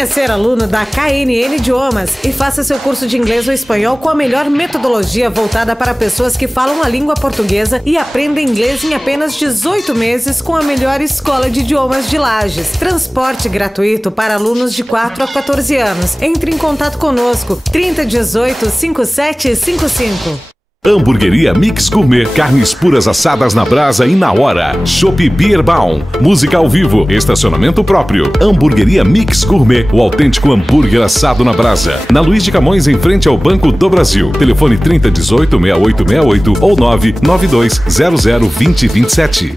Venha ser aluno da KNN Idiomas e faça seu curso de inglês ou espanhol com a melhor metodologia voltada para pessoas que falam a língua portuguesa e aprendem inglês em apenas 18 meses com a melhor escola de idiomas de Lages. Transporte gratuito para alunos de 4 a 14 anos. Entre em contato conosco, 3018 5755. Hamburgueria Mix Gourmet, carnes puras assadas na brasa e na hora. Chopp Bierbaum, música ao vivo, estacionamento próprio. Hamburgueria Mix Gourmet, o autêntico hambúrguer assado na brasa. Na Luiz de Camões, em frente ao Banco do Brasil. Telefone 3018-6868 ou 992002027.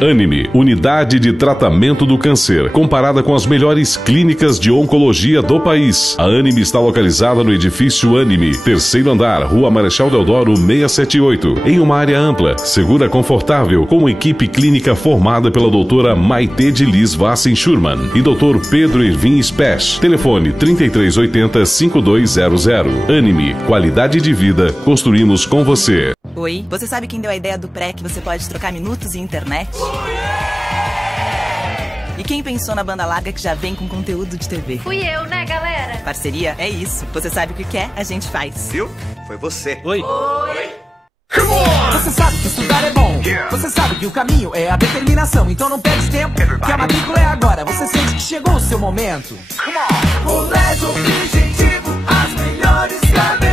Anime, Unidade de Tratamento do Câncer, comparada com as melhores clínicas de oncologia do país. A Anime está localizada no edifício Anime, 3º andar, Rua Marechal Deodoro 678, em uma área ampla, segura, confortável, com equipe clínica formada pela doutora Maite de Liz Vassen Schurman e doutor Pedro Irvin Spesch. Telefone 3380-5200. Anime, qualidade de vida, construímos com você. Oi, você sabe quem deu a ideia do pré que você pode trocar minutos e internet? E quem pensou na banda larga que já vem com conteúdo de TV? Fui eu, né, galera? Parceria é isso. Você sabe o que quer, a gente faz. Viu? Foi você. Oi. Oi. Você sabe que estudar é bom. Você sabe que o caminho é a determinação. Então não perde tempo, que a matrícula é agora. Você sente que chegou o seu momento. Colégio Objetivo, as melhores cabeças.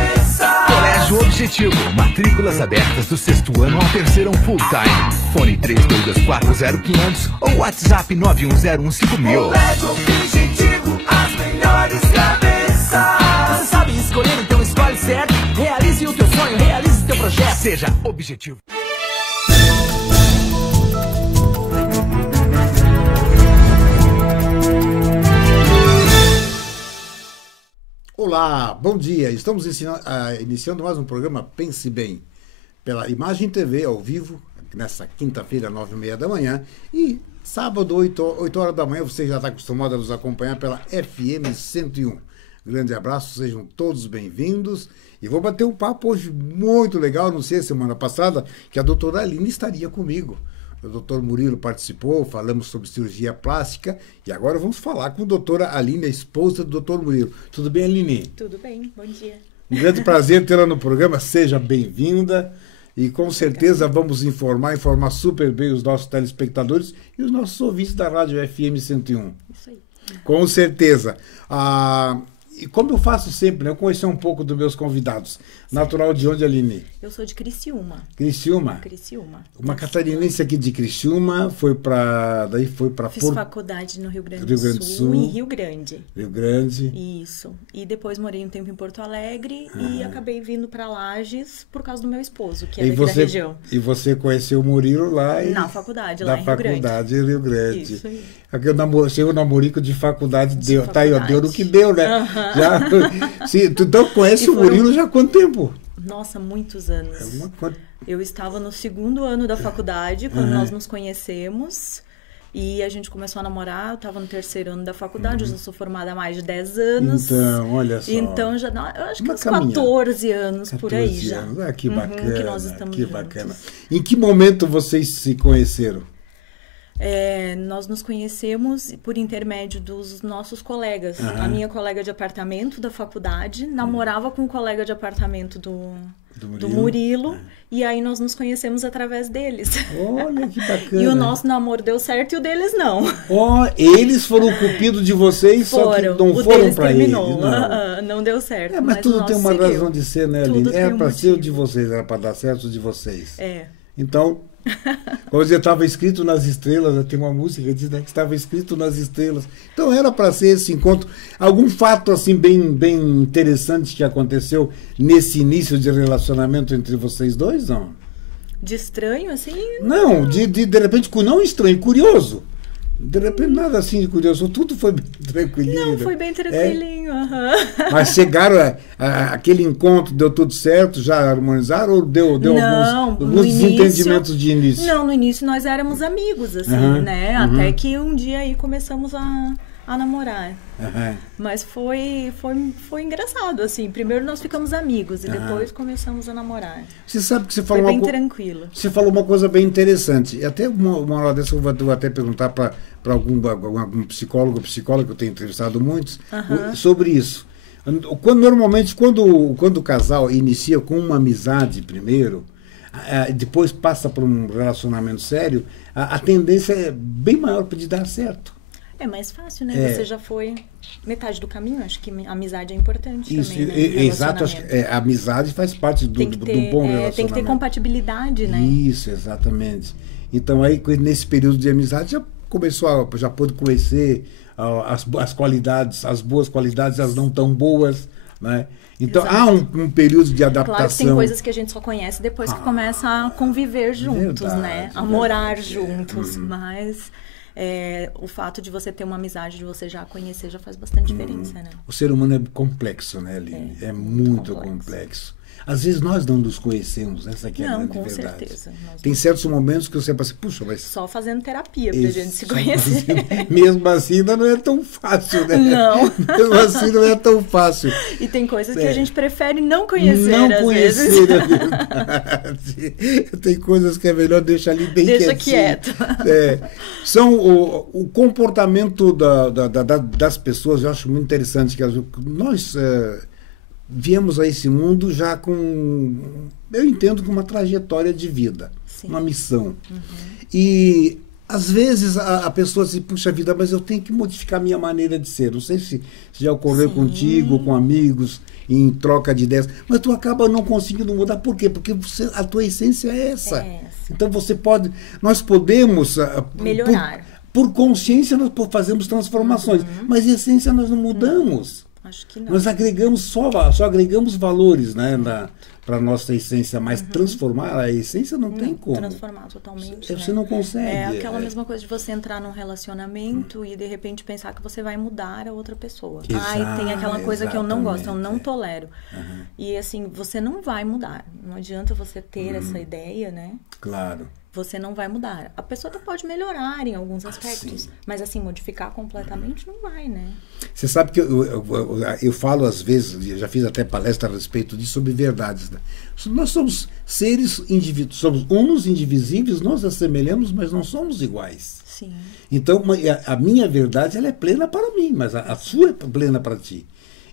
Colégio Objetivo, matrículas abertas do 6º ano ao 3º full time. Fone 32240500 ou WhatsApp 91015.000. Colégio Objetivo, as melhores cabeças. Você sabe escolher, então escolhe certo. Realize o teu sonho, realize o teu projeto. Seja objetivo. Olá, bom dia. Estamos iniciando mais um programa Pense Bem, pela Imagem TV ao vivo, nessa quinta-feira, 9h30 da manhã, e sábado, 8 horas da manhã, você já está acostumado a nos acompanhar pela FM 101. Grande abraço, sejam todos bem-vindos. E vou bater um papo hoje muito legal. Anunciei semana passada que a doutora Aline estaria comigo. O doutor Murilo participou, falamos sobre cirurgia plástica e agora vamos falar com a doutora Aline, a esposa do doutor Murilo. Tudo bem, Aline? Tudo bem, bom dia. Um grande prazer tê-la no programa, seja bem-vinda e com certeza vamos informar super bem os nossos telespectadores e os nossos ouvintes da Rádio FM 101. Isso aí. Com certeza. E como eu faço sempre, né? Eu conheço um pouco dos meus convidados. Natural de onde, Aline? Eu sou de Criciúma. Criciúma? Criciúma. Uma catarinense aqui de Criciúma, daí foi para Fiz faculdade no Rio Grande do Sul, em Rio Grande. Rio Grande. Isso. E depois morei um tempo em Porto Alegre e acabei vindo para Lages por causa do meu esposo, que é daqui da região. E você conheceu o Murilo lá na faculdade, lá em Rio Grande. Na faculdade em Rio Grande. Isso aí. Aqui o namorico de faculdade deu, tá aí, ó, deu no que deu, né? Já, tu então conhece o Murilo já há quanto tempo? Nossa, muitos anos. Eu estava no 2º ano da faculdade, quando nós nos conhecemos. E a gente começou a namorar, eu estava no 3º ano da faculdade, eu já sou formada há mais de 10 anos. Então, olha só. Então, já, eu acho que uns 14 anos por aí já. Anos. Ah, que bacana, que nós estamos que juntos. bacana. Em que momento vocês se conheceram? Nós nos conhecemos por intermédio dos nossos colegas. A minha colega de apartamento da faculdade namorava com o colega de apartamento do Murilo. E aí nós nos conhecemos através deles. Olha que bacana. E o nosso namoro deu certo e o deles não. Eles foram o cupido de vocês, só que não foram para eles. Não deu certo. Mas tudo tem uma razão de ser, né, Aline? Era para ser o de vocês, era para dar certo o de vocês. Então, como dizia, estava escrito nas estrelas, tem uma música que diz, né, que estava escrito nas estrelas. Então era para ser esse encontro. Algum fato assim bem interessante que aconteceu nesse início de relacionamento entre vocês dois, não? De estranho, assim? Não, de repente, não estranho, curioso. De repente, nada assim de curioso, tudo foi bem tranquilinho. Não, foi bem tranquilinho. Mas chegaram aquele encontro, deu tudo certo, já harmonizaram ou deu alguns desentendimentos de início? Não, no início nós éramos amigos, assim, né? Até que um dia aí começamos a a namorar. Mas foi engraçado, assim. Primeiro nós ficamos amigos e depois começamos a namorar. Você sabe que você falou foi bem tranquilo. Você falou uma coisa bem interessante. E até uma hora dessa eu vou até perguntar para algum psicólogo ou psicóloga, que eu tenho entrevistado muitos, sobre isso. Normalmente, quando o casal inicia com uma amizade primeiro, depois passa por um relacionamento sério, a tendência é bem maior de dar certo. É mais fácil, né? Você já foi metade do caminho, acho que a amizade é importante isso, também, né? Exato, acho que a amizade faz parte do bom relacionamento. Tem que ter compatibilidade, né? Isso, exatamente. Então aí, nesse período de amizade, já pôde conhecer as qualidades, as boas qualidades, as não tão boas, né? Então há um período de adaptação. Claro que tem coisas que a gente só conhece depois que começa a conviver juntos, né? A morar juntos, mas... o fato de você ter uma amizade, de você já conhecer, já faz bastante diferença, né? O ser humano é complexo, né, Aline? É muito complexo. Às vezes nós não nos conhecemos, essa aqui é a grande verdade. Com certeza. Tem certos momentos que você pensa, puxa, mas... Só fazendo terapia pra gente se conhecer. Mesmo assim, ainda não é tão fácil, né? Não. Mesmo assim, não é tão fácil. E tem coisas que a gente prefere não conhecer, às vezes. É verdade. Tem coisas que é melhor deixar ali bem quietinho. Deixa quieto. São o comportamento das pessoas, eu acho muito interessante, que nós... viemos a esse mundo já eu entendo, com uma trajetória de vida, uma missão. E, às vezes, a pessoa diz, puxa vida, mas eu tenho que modificar a minha maneira de ser. Não sei se já ocorreu contigo, com amigos, em troca de ideias, mas tu acaba não conseguindo mudar. Por quê? Porque a tua essência é essa. Então, nós podemos... melhorar. Por consciência, nós fazemos transformações, mas em essência nós não mudamos. Acho que não. Nós agregamos só agregamos valores, né, para a nossa essência, mas transformar a essência não tem como. Transformar totalmente. Você não consegue. É aquela mesma coisa de você entrar num relacionamento e de repente pensar que você vai mudar a outra pessoa. Tem aquela coisa que eu não gosto, eu não tolero. E assim, você não vai mudar. Não adianta você ter essa ideia, né? Claro. Você não vai mudar. A pessoa até pode melhorar em alguns aspectos, mas assim, modificar completamente não vai, né? Você sabe que eu falo às vezes, já fiz até palestra a respeito disso, sobre verdades, né? Nós somos seres indivíduos, somos unos indivisíveis, nós assemelhamos, mas não somos iguais. Sim. Então, a minha verdade, ela é plena para mim, mas a sua é plena para ti.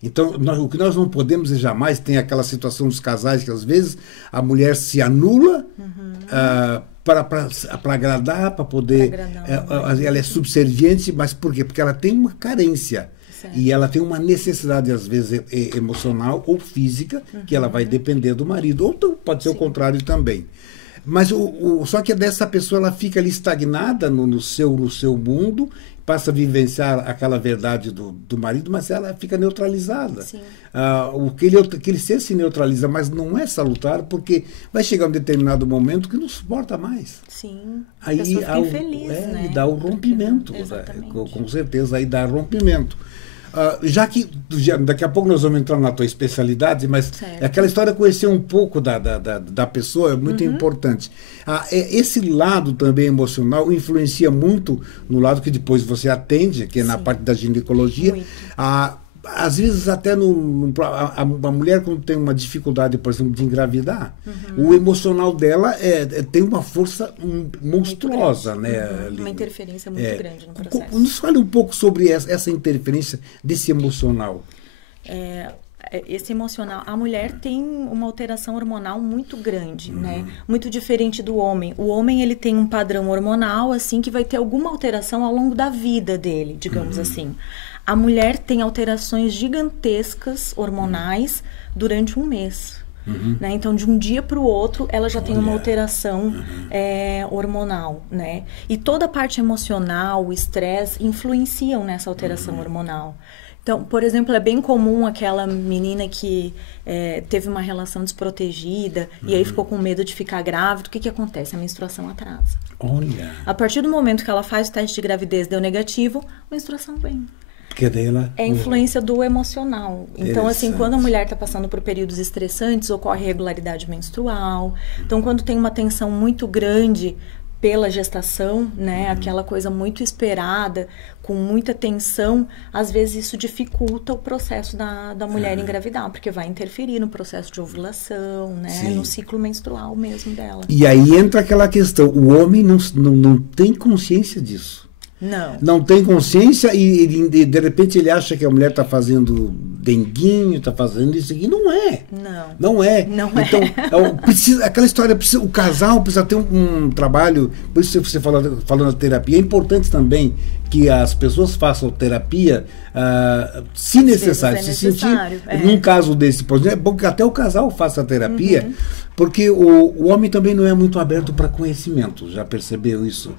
Então, o que nós não podemos e jamais, tem aquela situação dos casais que às vezes a mulher se anula para agradar, para poder... ela é subserviente, mas por quê? Porque ela tem uma carência. Certo. E ela tem uma necessidade, às vezes, emocional ou física, que ela vai depender do marido. Ou pode ser o contrário também. Mas só que dessa pessoa, ela fica ali estagnada no seu mundo, passa a vivenciar aquela verdade do marido, mas ela fica neutralizada. Aquele ser se neutraliza, mas não é salutar, porque vai chegar um determinado momento que não suporta mais. Sim. Aí a pessoa fica infeliz, né? E dá o rompimento. Com certeza, aí dá rompimento. Já que daqui a pouco nós vamos entrar na tua especialidade, mas aquela história de conhecer um pouco da pessoa é muito importante. Esse lado também emocional influencia muito no lado que depois você atende, que é na parte da ginecologia. Às vezes até a mulher, quando tem uma dificuldade, por exemplo, de engravidar, o emocional dela tem uma força monstruosa, né? Uma interferência muito grande no processo. Nos fale um pouco sobre essa interferência desse emocional. Esse emocional, a mulher tem uma alteração hormonal muito grande, né? Muito diferente do homem. O homem, ele tem um padrão hormonal, assim, que vai ter alguma alteração ao longo da vida dele, digamos assim. A mulher tem alterações gigantescas hormonais durante um mês. Né? Então, de um dia para o outro, ela já tem uma alteração hormonal, né? E toda a parte emocional, o estresse, influenciam nessa alteração hormonal. Então, por exemplo, é bem comum aquela menina que teve uma relação desprotegida e aí ficou com medo de ficar grávida. O que acontece? A menstruação atrasa. Olha. A partir do momento que ela faz o teste de gravidez, deu negativo, a menstruação vem. É a influência do emocional. Então, assim, quando a mulher está passando por períodos estressantes, ocorre irregularidade menstrual. Então, quando tem uma tensão muito grande pela gestação, né? Aquela coisa muito esperada, com muita tensão, às vezes isso dificulta o processo da mulher engravidar, porque vai interferir no processo de ovulação, né? Sim. No ciclo menstrual mesmo dela. E aí entra aquela questão, o homem não tem consciência disso. Não tem consciência e de repente ele acha que a mulher está fazendo denguinho, está fazendo isso aqui. Não é. Não é. Então, aquela história, o casal precisa ter um trabalho, por isso você falando da terapia, é importante também que as pessoas façam terapia, se necessário, se sentir. Num caso desse, por exemplo, é bom que até o casal faça terapia, porque o homem também não é muito aberto para conhecimento, já percebeu isso?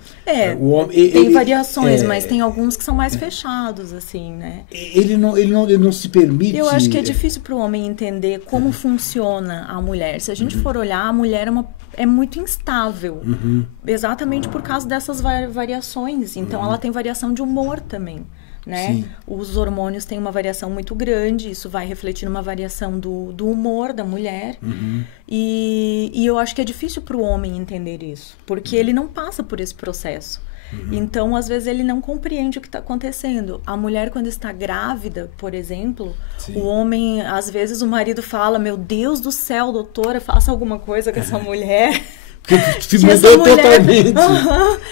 O homem, tem variações, mas tem alguns que são mais fechados, assim, né? Ele não se permite... Eu acho que é difícil para o homem entender como funciona a mulher. Se a gente for olhar, a mulher é muito instável, exatamente por causa dessas variações. Então, ela tem variação de humor também, né? Sim. Os hormônios têm uma variação muito grande, isso vai refletir numa variação do humor da mulher. E eu acho que é difícil para o homem entender isso, porque ele não passa por esse processo. Então, às vezes, ele não compreende o que está acontecendo. A mulher, quando está grávida, por exemplo, o homem, às vezes, o marido fala, meu Deus do céu, doutora, faça alguma coisa com essa mulher. Que mudou totalmente.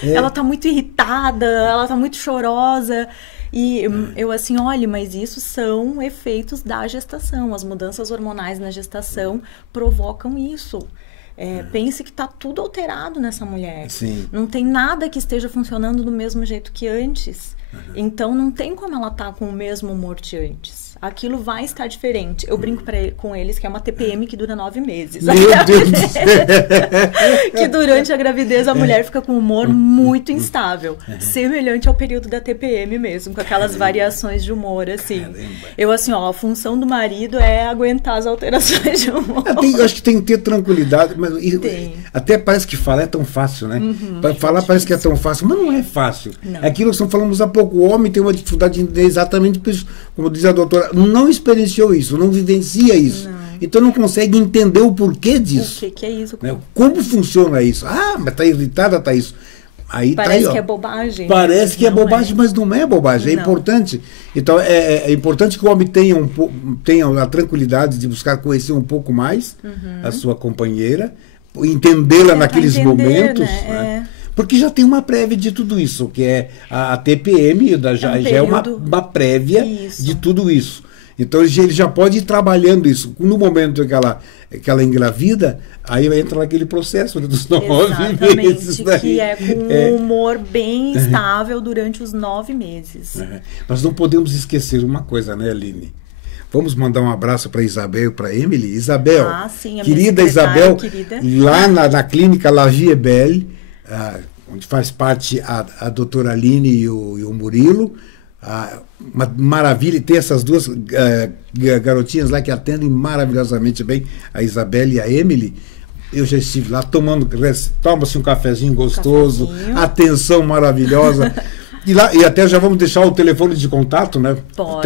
Ela está muito irritada, ela está muito chorosa. E eu assim, olha, mas isso são efeitos da gestação. As mudanças hormonais na gestação provocam isso. Pense que está tudo alterado nessa mulher. Sim. Não tem nada que esteja funcionando do mesmo jeito que antes. Então, não tem como ela estar com o mesmo humor de antes. Aquilo vai estar diferente. Eu brinco com eles que é uma TPM que dura 9 meses. Meu Deus do céu. Que durante a gravidez a mulher fica com um humor muito instável. Semelhante ao período da TPM mesmo, com aquelas variações de humor, assim. Eu, assim, a função do marido é aguentar as alterações de humor. Eu acho que tem que ter tranquilidade, mas até parece que falar é tão fácil, né? Falar parece que é tão fácil, mas não é fácil. É aquilo que nós falamos há pouco. O homem tem uma dificuldade de entender exatamente por isso, como diz a doutora, não experienciou isso, não vivencia isso. Então não consegue entender o porquê disso. O que é isso? Né? Como funciona isso? Mas tá irritada, tá isso. Aí parece tá aí, que é bobagem. Parece que é bobagem, mas não é bobagem, é importante. Então é importante que o homem tenha a tranquilidade de buscar conhecer um pouco mais a sua companheira, entendê-la naqueles momentos, né? Porque já tem uma prévia de tudo isso, que é a TPM, já é uma prévia de tudo isso. Então ele já pode ir trabalhando isso. No momento que ela engravida, aí entra naquele processo dos 9 meses. Que é com um humor bem estável durante os 9 meses. Nós não podemos esquecer uma coisa, né, Aline? Vamos mandar um abraço para Isabel e para Emily. Isabel, sim, querida Isabel, lá na clínica La Vie Belle, onde faz parte a doutora Aline e o Murilo. Uma maravilha, e ter essas duas garotinhas lá que atendem maravilhosamente bem, a Isabel e a Emily. Eu já estive lá toma-se um cafezinho gostoso, atenção maravilhosa. E até já vamos deixar o telefone de contato, né? Pode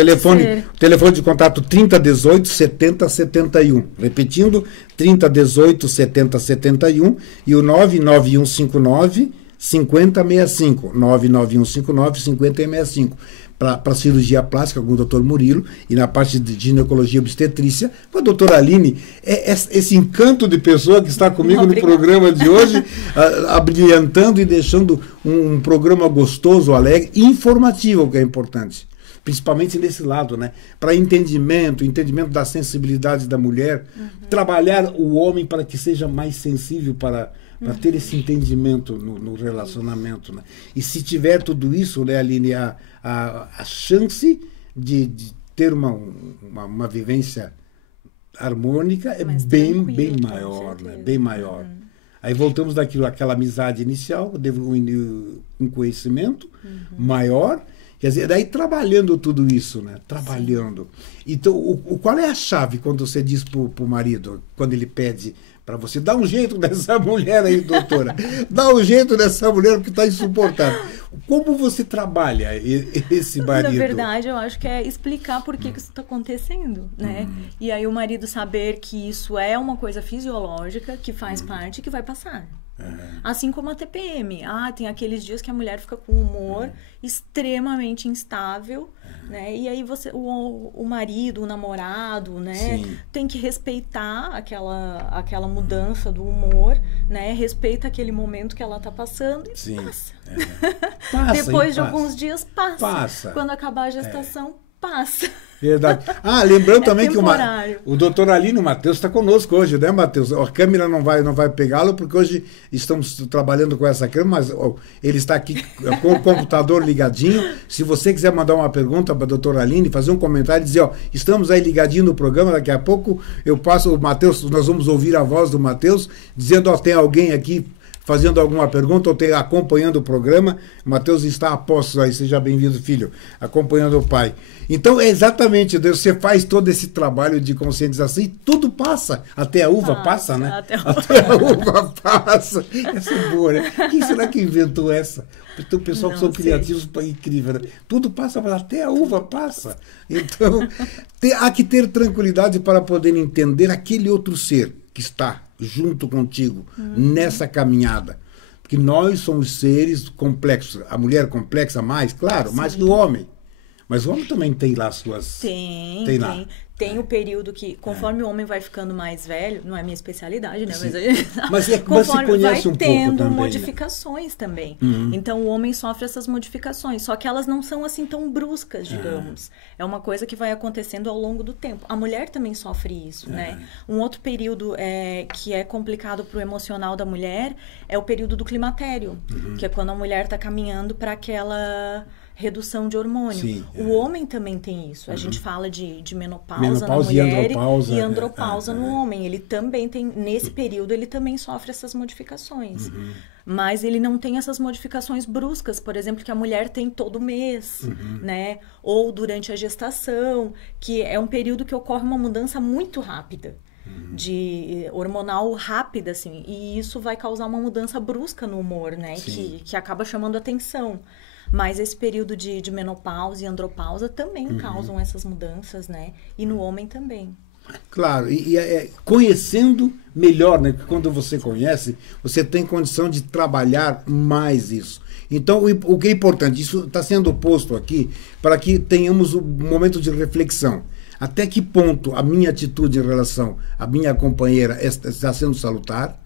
telefone de contato 3018 7071. Repetindo, 3018 7071 e o 99159 5065. 99159 5065. Para cirurgia plástica com o Dr. Murilo, e na parte de ginecologia e obstetrícia com a doutora Aline. Esse encanto de pessoa que está comigo no programa de hoje, abrilhantando e deixando um programa gostoso, alegre e informativo, que é importante. Principalmente nesse lado, né? Para entendimento das sensibilidades da mulher, trabalhar o homem para que seja mais sensível para ter esse entendimento no relacionamento, né? E se tiver tudo isso, né, Aline, a chance de ter uma vivência harmônica é bem maior, né? Bem maior. Aí voltamos àquela amizade inicial, um conhecimento maior, quer dizer, daí trabalhando tudo isso, né? Trabalhando. Então, qual é a chave quando você diz pro marido, quando ele pede para você, dá um jeito dessa mulher aí, doutora, dá um jeito dessa mulher que está insuportável. Como você trabalha esse marido? Na verdade, eu acho que é explicar por que isso está acontecendo, né? E aí o marido saber que isso é uma coisa fisiológica, que faz parte e que vai passar. Assim como a TPM. Tem aqueles dias que a mulher fica com humor extremamente instável, né? E aí o marido, o namorado, né? Tem que respeitar aquela mudança do humor, né? Respeita aquele momento que ela tá passando e passa. Depois de alguns dias passa. Quando acabar a gestação, passa. Verdade. Lembrando também que o doutor Aline Matheus está conosco hoje, né, Matheus? A câmera não vai pegá-lo, porque hoje estamos trabalhando com essa câmera, mas ele está aqui com o computador ligadinho. Se você quiser mandar uma pergunta para a doutora Aline, fazer um comentário e dizer, estamos aí ligadinho no programa, daqui a pouco eu passo o Matheus, nós vamos ouvir a voz do Matheus, dizendo, tem alguém aqui fazendo alguma pergunta ou acompanhando o programa. O Matheus está a postos aí, seja bem-vindo, filho, acompanhando o pai. Então, é exatamente, você faz todo esse trabalho de conscientização e tudo passa. Até a uva passa, né? Até a uva passa. Essa é boa, né? Quem será que inventou essa? O pessoal que são criativos, incrível, né? Tudo passa, mas até a uva passa. Então, há que ter tranquilidade para poder entender aquele outro ser que está junto contigo nessa caminhada. Porque nós somos seres complexos. A mulher complexa mais, claro, mais que o homem. Mas o homem também tem lá suas... Tem o período que, conforme o homem vai ficando mais velho, não é minha especialidade, né? Mas conforme se conhece vai um pouco tendo também, modificações também. Então o homem sofre essas modificações, só que elas não são assim tão bruscas, digamos. É uma coisa que vai acontecendo ao longo do tempo. A mulher também sofre isso, né? Um outro período que é complicado para o emocional da mulher é o período do climatério, que é quando a mulher está caminhando para aquela redução de hormônio. O homem também tem isso. A gente fala de menopausa na mulher e andropausa no homem. Ele também tem, nesse período, ele também sofre essas modificações. Mas ele não tem essas modificações bruscas, por exemplo, que a mulher tem todo mês, né? Ou durante a gestação, que é um período que ocorre uma mudança muito rápida. De hormonal rápida, assim. E isso vai causar uma mudança brusca no humor, né? Que acaba chamando atenção. Mas esse período de menopausa e andropausa também causam essas mudanças, né? E no homem também. Claro, e conhecendo melhor, né? Porque quando você conhece, você tem condição de trabalhar mais isso. Então, o que é importante, isso está sendo posto aqui para que tenhamos um momento de reflexão. Até que ponto a minha atitude em relação à minha companheira está sendo salutar?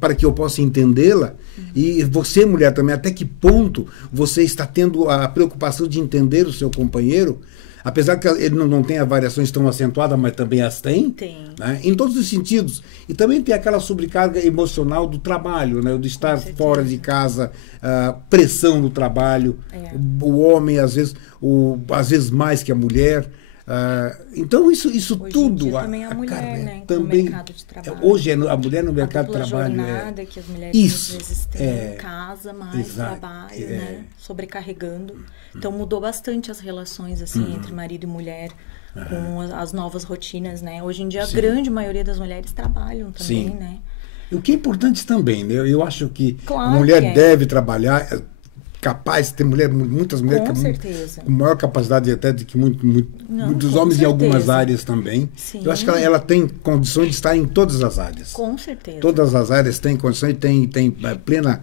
Para que eu possa entendê-la, e você, mulher, também, até que ponto você está tendo a preocupação de entender o seu companheiro, apesar que ele não tenha variações tão acentuadas, mas também as tem. Né? Em todos os sentidos. E também tem aquela sobrecarga emocional do trabalho, né? De estar fora de casa, pressão no trabalho, o homem, às vezes mais que a mulher. Então isso hoje tudo em dia também a mulher, né, também, no mercado de trabalho. Hoje a mulher no mercado de trabalho jornada que as mulheres às vezes têm em casa, mais trabalho, né, sobrecarregando. Então mudou bastante as relações assim entre marido e mulher com as novas rotinas, né? Hoje em dia a grande maioria das mulheres trabalham também, né? O que é importante também, né? Eu acho que a mulher deve trabalhar. Capaz, tem muitas mulheres com maior capacidade até do que muitos homens em algumas áreas também. Eu acho que ela tem condições de estar em todas as áreas. Com certeza. Todas as áreas têm condições, tem plena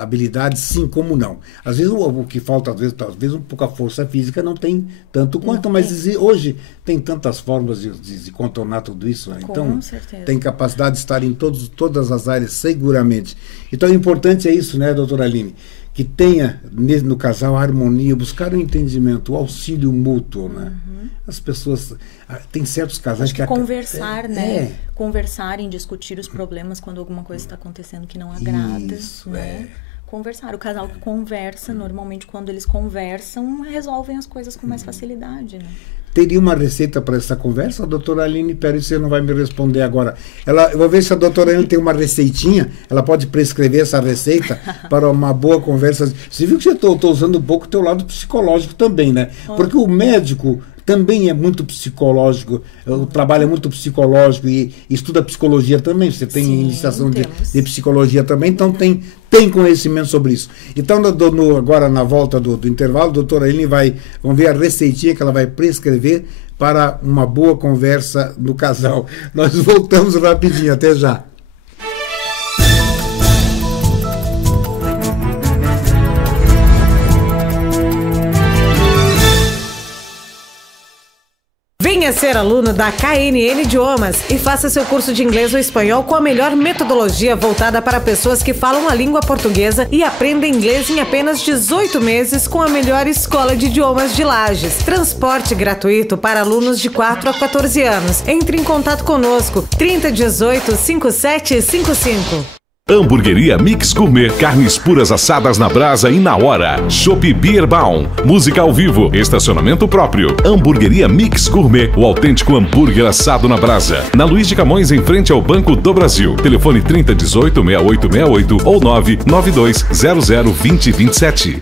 habilidade, sim, como não. Às vezes o que falta, às vezes um pouco a força física não tem tanto quanto, mas hoje tem tantas formas de contornar tudo isso. Né? Então, tem capacidade de estar em todas as áreas, seguramente. Então, o importante é isso, né, doutora Aline? Que tenha no casal a harmonia, buscar o entendimento, o auxílio mútuo, né? As pessoas, tem certos casais que conversar, né? Conversarem, discutir os problemas quando alguma coisa está acontecendo que não agrada, né? Conversar, o casal que conversa, normalmente quando eles conversam, resolvem as coisas com mais facilidade, né? Teria uma receita para essa conversa? A doutora Aline, peraí, você não vai me responder agora. Eu vou ver se a doutora Aline tem uma receitinha, ela pode prescrever essa receita para uma boa conversa. Você viu que eu estou usando um pouco o teu lado psicológico também, né? Porque o médico também é muito psicológico, o trabalho é muito psicológico e estuda psicologia também, você tem iniciação de psicologia também, então tem conhecimento sobre isso. Então, agora na volta do intervalo, a doutora Aline vamos ver a receitinha que ela vai prescrever para uma boa conversa no casal. Nós voltamos rapidinho, até já. Venha ser aluno da KNN Idiomas e faça seu curso de inglês ou espanhol com a melhor metodologia voltada para pessoas que falam a língua portuguesa e aprendem inglês em apenas 18 meses com a melhor escola de idiomas de Lages. Transporte gratuito para alunos de 4 a 14 anos. Entre em contato conosco, 3018 5755. Hamburgueria Mix Gourmet, carnes puras assadas na brasa e na hora. Chopp Bierbaum, música ao vivo, estacionamento próprio. Hamburgueria Mix Gourmet, o autêntico hambúrguer assado na brasa. Na Luiz de Camões, em frente ao Banco do Brasil. Telefone 3018-6868 ou 992002027.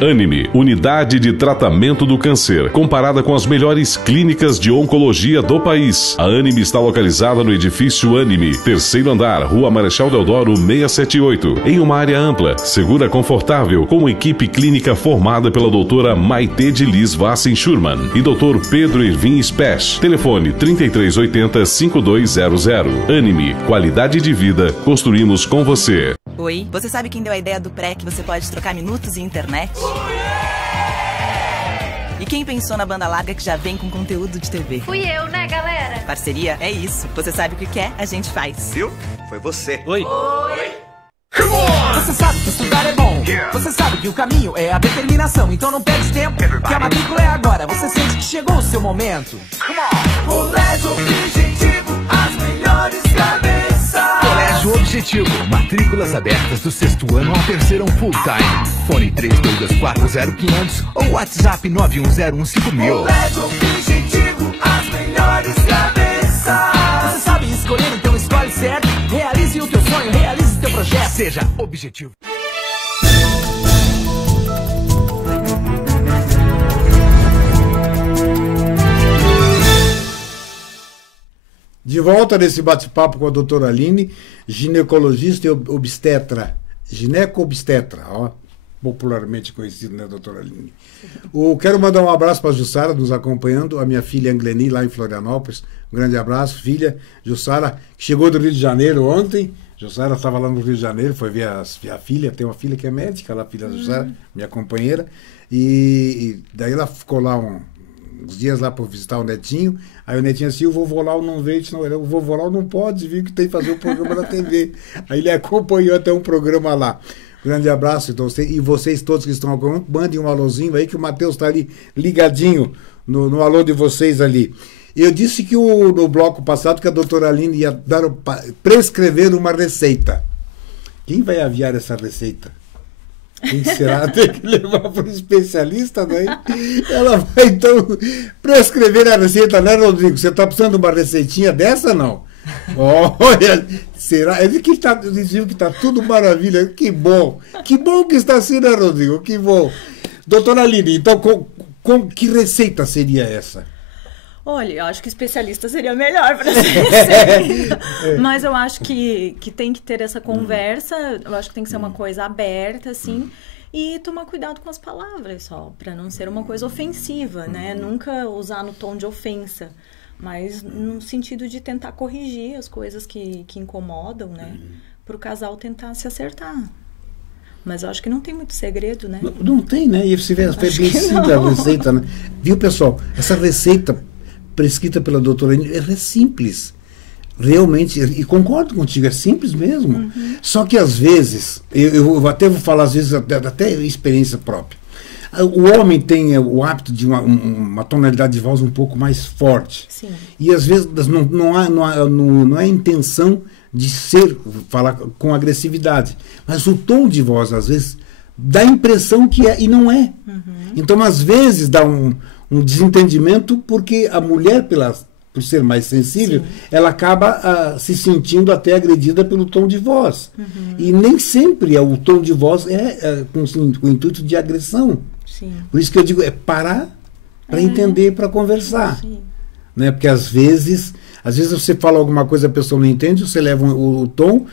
Anime, unidade de tratamento do câncer, comparada com as melhores clínicas de oncologia do país. A Anime está localizada no edifício Anime, terceiro andar, Rua Marechal Deodoro 678, em uma área ampla, segura, confortável, com equipe clínica formada pela doutora Maite de Liz Vassen Schurman e doutor Pedro Irvin Spesch. Telefone 3380-5200. Anime, qualidade de vida, construímos com você. Oi, você sabe quem deu a ideia do pré que você pode trocar minutos e internet? E quem pensou na banda larga que já vem com conteúdo de TV? Fui eu, né, galera? Parceria é isso. Você sabe o que quer, a gente faz. Viu? Foi você. Oi. Você sabe que estudar é bom. Você sabe que o caminho é a determinação. Então não perde tempo, que a matrícula é agora. Você sente que chegou o seu momento. Colégio Objetivo, as melhores cabeças. Colégio Objetivo, matrículas abertas do 6º ano ao 3º full time. Fone 32240500 ou WhatsApp 91015.000. Colégio Objetivo, as melhores cabeças. Você sabe escolher, então escolhe certo. Realize o teu sonho, realize o teu projeto. Seja objetivo. De volta nesse bate-papo com a doutora Aline, ginecologista e obstetra, gineco-obstetra, ó, popularmente conhecido, né, doutora Aline? Quero mandar um abraço para a Jussara, nos acompanhando, a minha filha Angleni, lá em Florianópolis. Um grande abraço, filha Jussara, que chegou do Rio de Janeiro ontem. Jussara estava lá no Rio de Janeiro, foi ver a filha, tem uma filha que é médica, lá, a filha da Jussara, minha companheira, e daí ela ficou lá uns dias lá para visitar o netinho. Aí o netinho assim, o vovô Lau não veio, o vovô Lau não pode vir, que tem que fazer o programa na TV. Aí ele acompanhou até um programa lá. Grande abraço, então, e vocês todos que estão acompanhando, mandem um alôzinho aí, que o Matheus está ali ligadinho no alô de vocês ali. Eu disse que no bloco passado que a doutora Aline ia prescrever uma receita. Quem vai aviar essa receita? Quem será? Tem que levar para um especialista, né? Ela vai, então, prescrever a receita, né, Rodrigo? Você está precisando de uma receitinha dessa, não? Olha, será? Ele que dizia que está tudo maravilha. Que bom que está assim, né, Rodrigo? Que bom. Doutora Aline, então, que receita seria essa? Olha, eu acho que especialista seria melhor para essa receita. Mas eu acho que tem que ter essa conversa, eu acho que tem que ser uma coisa aberta, assim, e tomar cuidado com as palavras só, para não ser uma coisa ofensiva, né? Nunca usar no tom de ofensa, mas no sentido de tentar corrigir as coisas que incomodam, né? Para o casal tentar se acertar. Mas eu acho que não tem muito segredo, né? Não tem, né? E você vê a receita, né? Viu, pessoal? Essa receita prescrita pela doutora Aline é simples. Realmente, e concordo contigo, é simples mesmo. Só que às vezes, eu até vou falar às vezes, até experiência própria. O homem tem o hábito de uma tonalidade de voz um pouco mais forte. Sim. E às vezes não é a intenção de falar com agressividade. Mas o tom de voz, às vezes, dá a impressão que é, e não é. Então, às vezes, dá um desentendimento, porque a mulher, por ser mais sensível, ela acaba se sentindo até agredida pelo tom de voz. E nem sempre o tom de voz é com o intuito de agressão. Sim. Por isso que eu digo, é parar para entender, para conversar. Né? Porque às vezes você fala alguma coisa, a pessoa não entende, você leva o tom,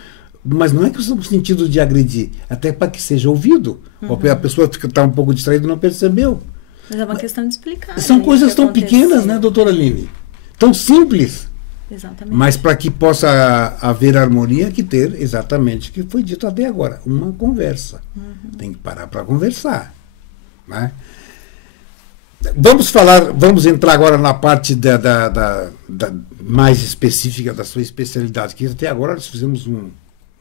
mas não é que no sentido de agredir, até para que seja ouvido. A pessoa está um pouco distraída e não percebeu. Mas é uma questão de explicar. São coisas tão pequenas, né, doutora Aline? Tão simples. Exatamente. Mas para que possa haver harmonia, que ter exatamente o que foi dito até agora, uma conversa. Tem que parar para conversar. Né? Vamos entrar agora na parte da mais específica da sua especialidade, que até agora nós fizemos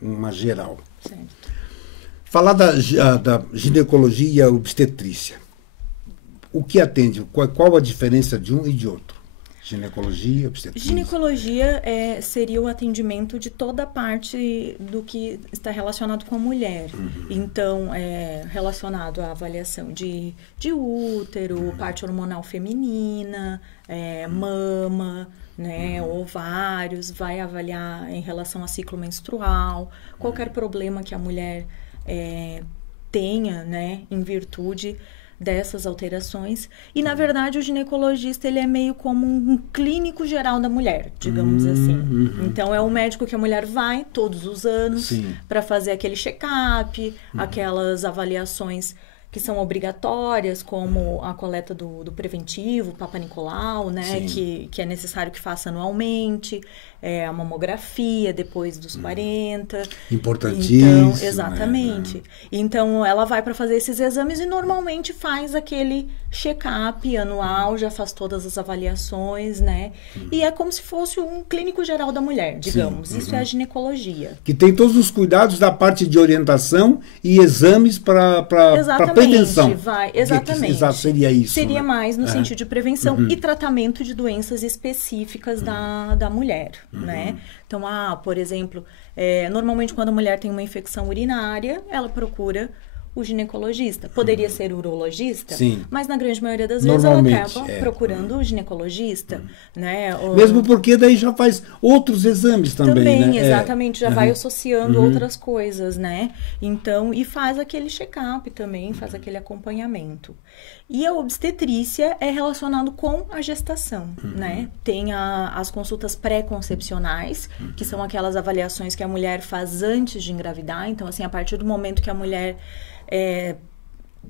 uma geral. Certo. Falar da ginecologia e obstetrícia. O que atende? Qual a diferença de um e de outro? Ginecologia, obstetrícia. Ginecologia seria o atendimento de toda a parte do que está relacionado com a mulher. Então, relacionado à avaliação de útero, parte hormonal feminina, mama, né, ovários, vai avaliar em relação a ciclo menstrual, qualquer problema que a mulher tenha, né, em virtude dessas alterações. E, na verdade, o ginecologista, ele é meio como um clínico geral da mulher, digamos assim. Então, é o médico que a mulher vai todos os anos para fazer aquele check-up, aquelas avaliações que são obrigatórias, como a coleta do preventivo, Papa Nicolau, né, que é necessário que faça anualmente, a mamografia depois dos 40. Importantíssimo. Então, exatamente. Então, ela vai para fazer esses exames e normalmente faz aquele check-up anual, já faz todas as avaliações, né? E é como se fosse um clínico geral da mulher, digamos. Isso é a ginecologia. Que tem todos os cuidados da parte de orientação e exames para prevenção. Exatamente. Seria isso. Seria, né? mais no sentido de prevenção e tratamento de doenças específicas da mulher, né? Então, por exemplo, normalmente quando a mulher tem uma infecção urinária, ela procura o ginecologista. Poderia ser urologista, mas na grande maioria das vezes ela acaba procurando o ginecologista, né? Mesmo porque daí já faz outros exames também, né? Exatamente, já vai associando outras coisas, né? Então, e faz aquele check-up também, faz aquele acompanhamento. E a obstetrícia é relacionado com a gestação, né? Tem as consultas pré-concepcionais, que são aquelas avaliações que a mulher faz antes de engravidar. Então, assim, a partir do momento que a mulher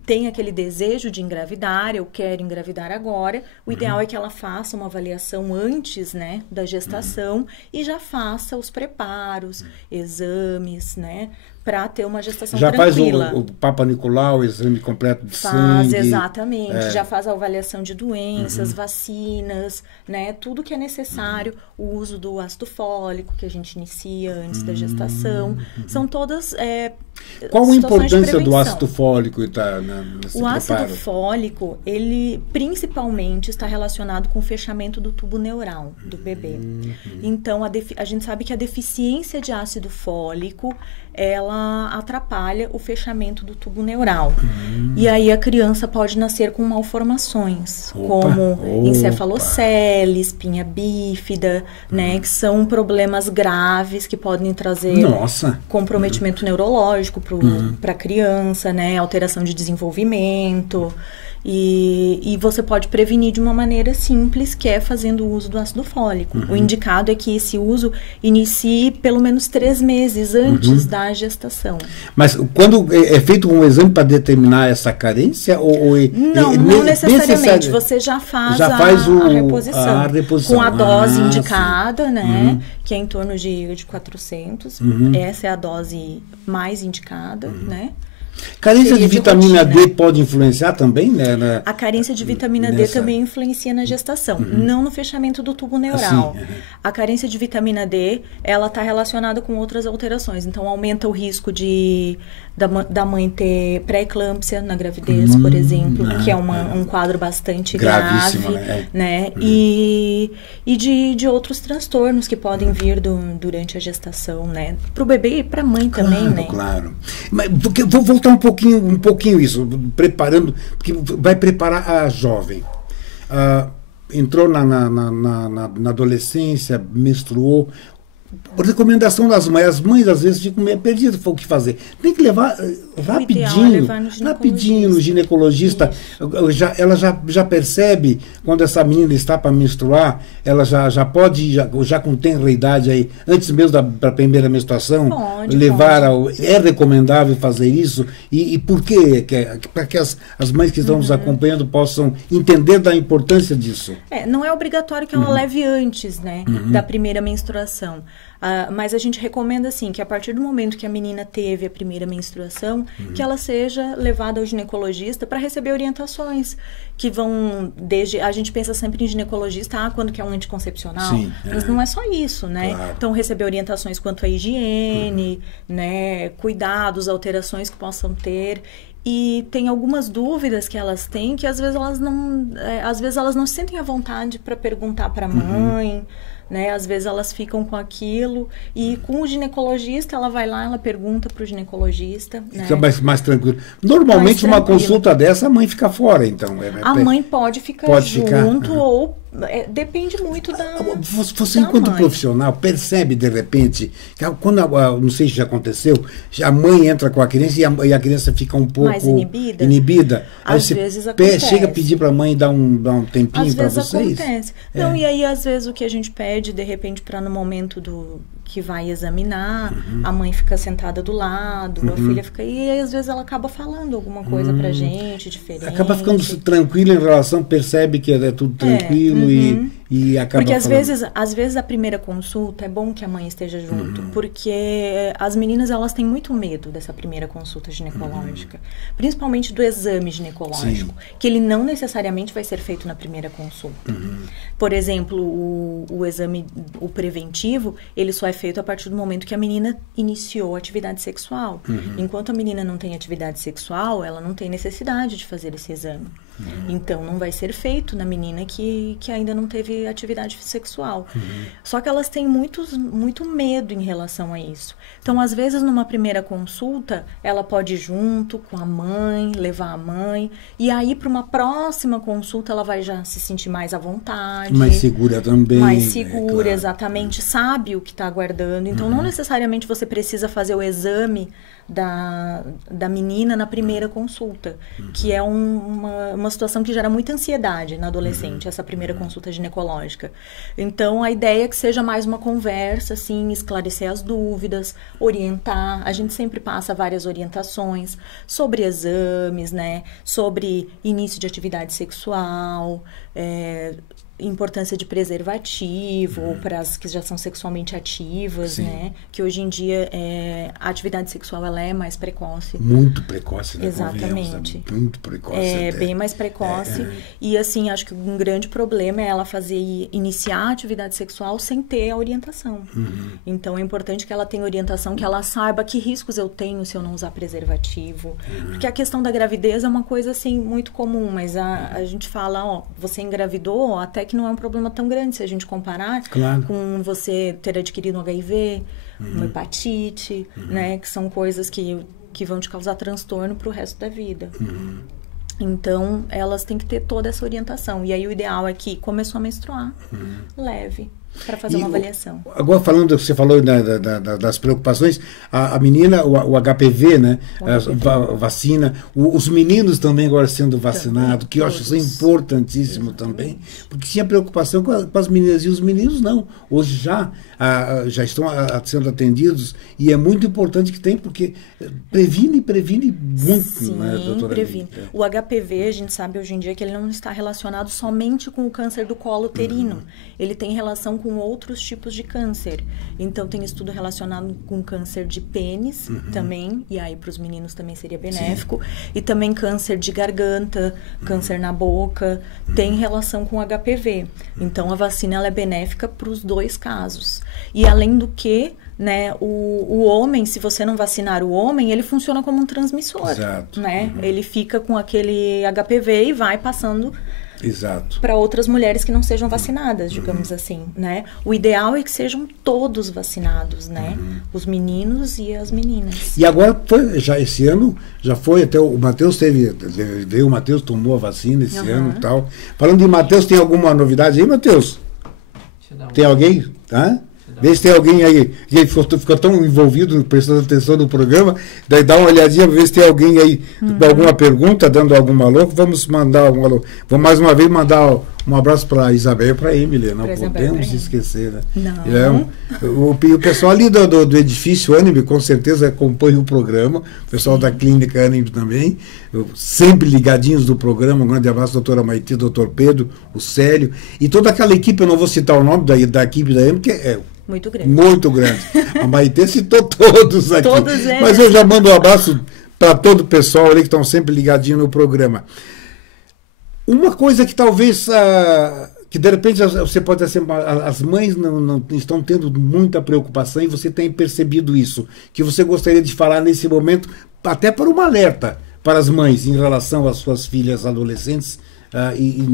tem aquele desejo de engravidar, eu quero engravidar agora, o ideal é que ela faça uma avaliação antes, né, da gestação e já faça os preparos, exames, né, para ter uma gestação tranquila. Já faz o Papa Nicolau, o exame completo de sangue. Faz, exatamente. Já faz a avaliação de doenças, vacinas, né? Tudo que é necessário. O uso do ácido fólico, que a gente inicia antes da gestação. São todas Qual a importância do ácido fólico? O ácido fólico, ele principalmente está relacionado com o fechamento do tubo neural do bebê. Então, a gente sabe que a deficiência de ácido fólico, ela atrapalha o fechamento do tubo neural. E aí a criança pode nascer com malformações, como encefalocele, espinha bífida, né, que são problemas graves que podem trazer comprometimento neurológico para a criança, né, alteração de desenvolvimento. E você pode prevenir de uma maneira simples, que é fazendo o uso do ácido fólico. O indicado é que esse uso inicie pelo menos 3 meses antes da gestação. Mas quando é feito um exame para determinar essa carência? Não necessariamente. Você já faz a reposição. Com a dose indicada, né? Que é em torno de 400. Essa é a dose mais indicada, né? Carência de vitamina D pode influenciar também, né? A carência de vitamina D também influencia na gestação, não no fechamento do tubo neural. A carência de vitamina D, ela está relacionada com outras alterações. Então, aumenta o risco da mãe ter pré-eclâmpsia na gravidez, por exemplo, que é um quadro bastante grave, né? E de outros transtornos que podem vir durante a gestação, né? Para o bebê e para a mãe também, né? Claro. Mas vou voltar um pouquinho isso, preparando, porque vai preparar a jovem. Entrou na adolescência, menstruou. Recomendação das mães. As mães às vezes ficam meio perdidas, o que fazer. Tem que levar rapidinho no ginecologista. Ela já percebe quando essa menina está para menstruar, ela já pode, já com tenra idade aí, antes mesmo da primeira menstruação, levar é recomendável fazer isso? E por quê? Para que as mães que estão nos acompanhando possam entender da importância disso. Não é obrigatório que ela leve antes, né, da primeira menstruação. Mas a gente recomenda, assim, que a partir do momento que a menina teve a primeira menstruação, que ela seja levada ao ginecologista para receber orientações, que vão desde... A gente pensa sempre em ginecologista, quando quer um anticoncepcional, Sim, mas não é só isso, né? Claro. Então, receber orientações quanto à higiene, né? Cuidados, alterações que possam ter... E tem algumas dúvidas que elas têm que às vezes elas não se sentem à vontade para perguntar para a mãe, né? Às vezes elas ficam com aquilo e com o ginecologista ela vai lá, ela pergunta para o ginecologista, né? Fica mais tranquilo. Normalmente uma consulta dessa a mãe fica fora, então. A mãe pode ficar junto ou depende muito da Você enquanto mãe. Profissional percebe de repente que quando não sei se já aconteceu, a mãe entra com a criança e a criança fica um pouco mais inibida. Aí Às você vezes acontece. chega a pedir para a mãe dar um tempinho para vocês. Às vezes acontece. Então, e aí às vezes o que a gente pede de repente para no momento que vai examinar, a mãe fica sentada do lado, a filha fica... E aí, às vezes, ela acaba falando alguma coisa pra gente, diferente. Acaba ficando tranquilo em relação, percebe que é tudo tranquilo e acaba Porque, falando. às vezes, a primeira consulta, é bom que a mãe esteja junto, porque as meninas, elas têm muito medo dessa primeira consulta ginecológica, principalmente do exame ginecológico, que ele não necessariamente vai ser feito na primeira consulta. Por exemplo, o exame, o preventivo, ele só é feito a partir do momento que a menina iniciou a atividade sexual. Enquanto a menina não tem atividade sexual, ela não tem necessidade de fazer esse exame. Então, não vai ser feito na menina que ainda não teve atividade sexual. Só que elas têm muito medo em relação a isso. Então, às vezes, numa primeira consulta, ela pode ir junto com a mãe, levar a mãe, e aí, para uma próxima consulta, ela vai já se sentir mais à vontade. Mais segura também. Mais segura, claro. Exatamente. Sabe o que está aguardando. Então, não necessariamente você precisa fazer o exame da menina na primeira consulta, que é uma situação que gera muita ansiedade na adolescente, essa primeira consulta ginecológica. Então, a ideia é que seja mais uma conversa, assim, esclarecer as dúvidas, orientar. A gente sempre passa várias orientações sobre exames, né? Sobre início de atividade sexual, importância de preservativo para as que já são sexualmente ativas, né? Que hoje em dia a atividade sexual ela é mais precoce. Muito precoce, né? Exatamente. Muito precoce. Bem mais precoce. E assim, acho que um grande problema é ela iniciar a atividade sexual sem ter a orientação. Então é importante que ela tenha orientação, que ela saiba que riscos eu tenho se eu não usar preservativo. Porque a questão da gravidez é uma coisa assim muito comum, mas a gente fala, você engravidou, até que não é um problema tão grande se a gente comparar com você ter adquirido um HIV, uma hepatite, né? Que são coisas que vão te causar transtorno para o resto da vida. Então, elas têm que ter toda essa orientação. E aí, o ideal é que começou a menstruar, leve para fazer uma avaliação. Agora, você falou das preocupações, a menina, o HPV, né? A vacina, os meninos também agora sendo vacinados, que eu acho isso importantíssimo também, porque tinha preocupação com as meninas, e os meninos não. Hoje já estão sendo atendidos, e é muito importante que tem, porque previne muito, Sim, né, doutora? Previne. O HPV, a gente sabe hoje em dia que ele não está relacionado somente com o câncer do colo uterino. Ele tem relação com outros tipos de câncer. Então, tem estudo relacionado com câncer de pênis também, e aí para os meninos também seria benéfico. E também câncer de garganta, câncer na boca, tem relação com HPV. Então, a vacina ela é benéfica para os dois casos. E além do que, né, o homem, se você não vacinar o homem, ele funciona como um transmissor. Exato. Né? Ele fica com aquele HPV e vai passando para outras mulheres que não sejam vacinadas, digamos assim, né? O ideal é que sejam todos vacinados, né? Os meninos e as meninas. E agora, já esse ano, já foi até o Matheus veio o Matheus, tomou a vacina esse ano e tal. Falando de Matheus, tem alguma novidade aí, Matheus? Tem alguém? Tá? Vê se tem alguém aí que ficou tão envolvido, prestando atenção no programa, daí dá uma olhadinha para ver se tem alguém aí com alguma pergunta, dando algum alô. Vamos mandar um alô. Vamos mais uma vez mandar um abraço para a Isabel e para a Emily, não podemos esquecer, né? Não. O pessoal ali do edifício Anime com certeza acompanha o programa, o pessoal da clínica Anime também, sempre ligadinhos do programa. Um grande abraço, doutora Maiti, doutor Pedro, o Célio e toda aquela equipe. Eu não vou citar o nome da equipe da Anime, porque Muito grande. Muito grande. A Maitê citou todos aqui. Todos eles. Mas eu já mando um abraço para todo o pessoal ali que estão sempre ligadinho no programa. Uma coisa que talvez, que de repente você pode dizer assim, as mães não estão tendo muita preocupação e você tem percebido isso, que você gostaria de falar nesse momento, até para uma alerta para as mães em relação às suas filhas adolescentes e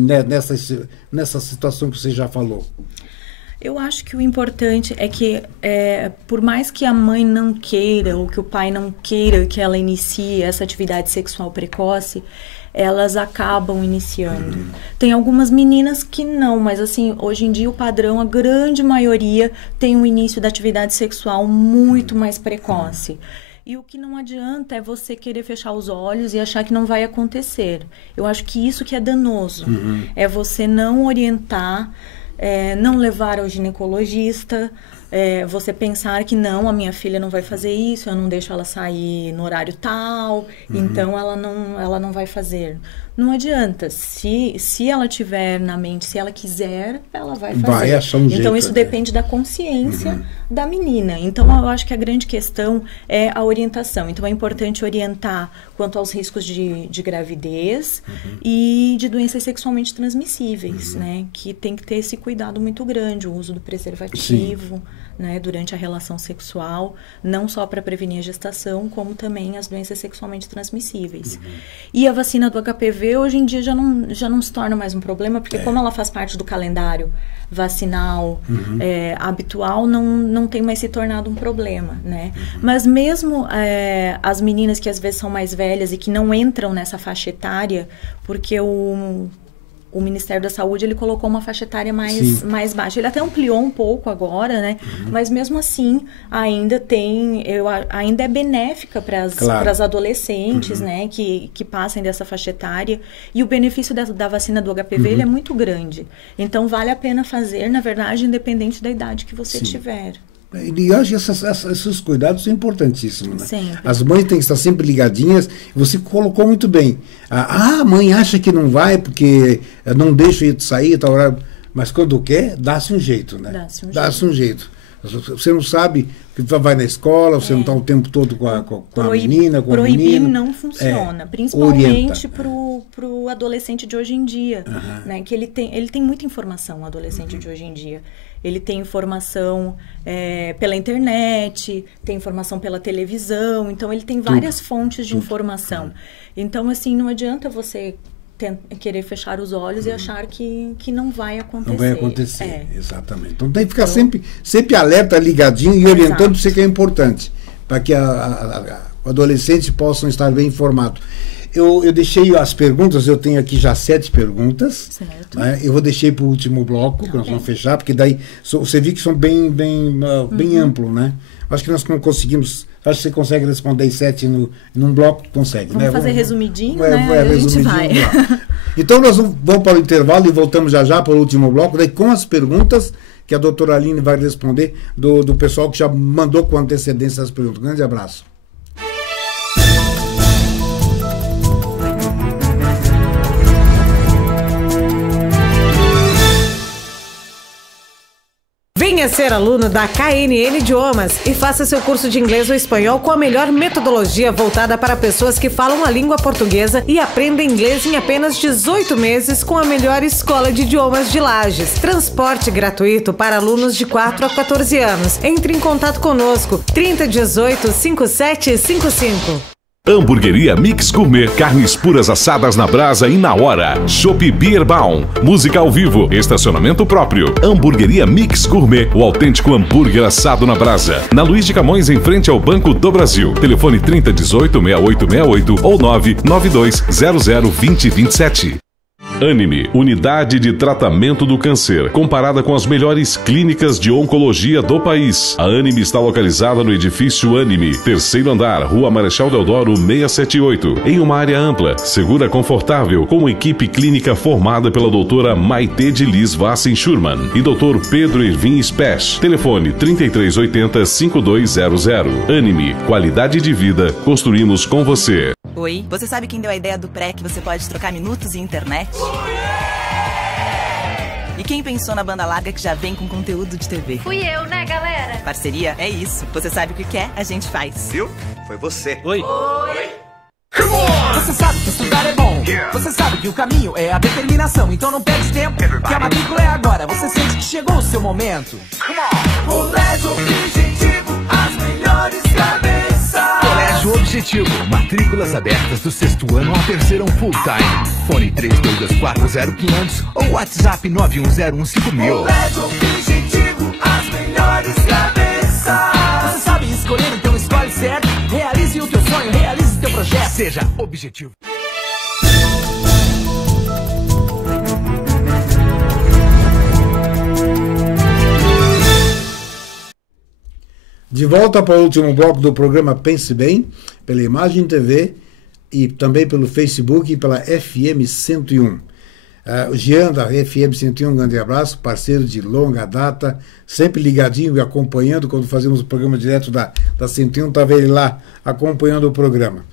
nessa situação que você já falou. Eu acho que o importante é que, por mais que a mãe não queira ou que o pai não queira que ela inicie essa atividade sexual precoce, elas acabam iniciando. Tem algumas meninas que não, mas assim, hoje em dia o padrão, a grande maioria tem um início da atividade sexual muito mais precoce. E o que não adianta é você querer fechar os olhos e achar que não vai acontecer. Eu acho que isso que é danoso. É você não orientar, não levar ao ginecologista, você pensar que não, a minha filha não vai fazer isso, eu não deixo ela sair no horário tal, então ela não vai fazer. Não adianta. Se ela tiver na mente, se ela quiser, ela vai fazer. Vai achar um jeito, então isso depende da consciência da menina. Então eu acho que a grande questão é a orientação. Então é importante orientar quanto aos riscos de gravidez e de doenças sexualmente transmissíveis, né? Que tem que ter esse cuidado muito grande, o uso do preservativo, né, durante a relação sexual, não só para prevenir a gestação, como também as doenças sexualmente transmissíveis. E a vacina do HPV hoje em dia já não se torna mais um problema, porque como ela faz parte do calendário vacinal habitual, não tem mais se tornado um problema, né? Mas mesmo as meninas que às vezes são mais velhas e que não entram nessa faixa etária, porque o Ministério da Saúde, ele colocou uma faixa etária mais baixa. Ele até ampliou um pouco agora, né? Mas mesmo assim, ainda é benéfica para as adolescentes, né? Que passem dessa faixa etária. E o benefício da vacina do HPV, ele é muito grande. Então, vale a pena fazer, na verdade, independente da idade que você tiver. E eu acho que esses cuidados são importantíssimos, né? Sempre. As mães têm que estar sempre ligadinhas. Você colocou muito bem. A mãe acha que não vai porque não deixa ir sair, tal hora, mas quando quer, dá-se um jeito, né? Dá-se um jeito. Você não sabe que vai na escola, você não está o tempo todo com a menina, com a menina. Proibir não funciona, principalmente para o adolescente de hoje em dia, né? Que ele tem muita informação, o adolescente de hoje em dia. Ele tem informação pela internet, tem informação pela televisão, então ele tem várias fontes de informação. Então, assim, não adianta você querer fechar os olhos e achar que não vai acontecer. Não vai acontecer, exatamente. Então tem que ficar sempre alerta, ligadinho e orientando você, que é importante, para que o adolescente possam estar bem informado. Eu deixei as perguntas, eu tenho aqui já 7 perguntas. Certo. Né? Eu deixei para o último bloco, que nós vamos fechar, porque daí você viu que são bem amplo, né? Acho que nós não conseguimos. Acho que você consegue responder 7 num bloco, consegue. Vamos fazer resumidinho, né? A gente vai. Então nós vamos para o intervalo e voltamos já para o último bloco, daí com as perguntas que a doutora Aline vai responder do pessoal que já mandou com antecedência as perguntas. Grande abraço. Venha ser aluno da KNN Idiomas e faça seu curso de inglês ou espanhol com a melhor metodologia voltada para pessoas que falam a língua portuguesa e aprendem inglês em apenas 18 meses com a melhor escola de idiomas de Lages. Transporte gratuito para alunos de 4 a 14 anos. Entre em contato conosco, 3018 5755. Hamburgueria Mix Gourmet, carnes puras assadas na brasa e na hora. Chopp Bierbaum, música ao vivo, estacionamento próprio. Hamburgueria Mix Gourmet, o autêntico hambúrguer assado na brasa. Na Luiz de Camões, em frente ao Banco do Brasil. Telefone 3018-6868 ou 992002027. Anime, Unidade de Tratamento do Câncer, comparada com as melhores clínicas de oncologia do país. A Anime está localizada no edifício Anime, 3º andar, Rua Marechal Deodoro 678, em uma área ampla, segura, confortável, com equipe clínica formada pela doutora Maitê de Liz Vassen Schurman e doutor Pedro Irvin Spesch. Telefone 3380-5200. Anime, qualidade de vida, construímos com você. Oi, você sabe quem deu a ideia do pré que você pode trocar minutos e internet? E quem pensou na banda larga que já vem com conteúdo de TV? Fui eu, né, galera? Parceria é isso. Você sabe o que quer, a gente faz. Viu? Foi você. Oi. Você sabe que estudar é bom. Você sabe que o caminho é a determinação. Então não perde tempo, que a matrícula é agora. Você sente que chegou o seu momento. Colégio Objetivo, as melhores cabeças. Colégio Objetivo, matrículas abertas do 6º ano ao 3º full time. Fone 32240500 ou WhatsApp 91015.000. Colégio Objetivo, as melhores cabeças. Você sabe escolher, então escolhe certo. Realize o teu sonho, realize o teu projeto. Seja objetivo. De volta para o último bloco do programa Pense Bem, pela Imagem TV e também pelo Facebook e pela FM 101. O Jean da FM 101, um grande abraço, parceiro de longa data, sempre ligadinho e acompanhando quando fazemos o programa direto da 101, estava ele lá acompanhando o programa.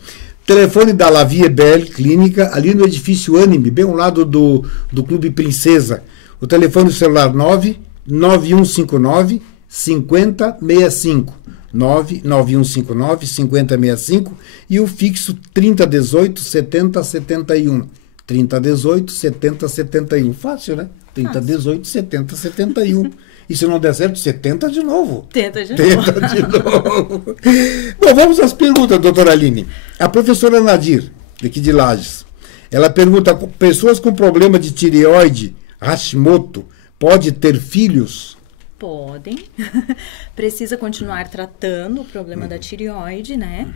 Telefone da La Vie Belle Clínica, ali no edifício Anime, bem ao lado do Clube Princesa. O telefone celular 99159 5065, 99159 5065 e o fixo 3018 7071, 3018 7071. Fácil, né? 3018 7071. E se não der certo, 70 de novo. Tenta de novo. Bom, vamos às perguntas, doutora Aline. A professora Nadir, aqui de Lages, ela pergunta: pessoas com problema de tireoide, Hashimoto, pode ter filhos? Podem. Precisa continuar tratando o problema da tireoide, né?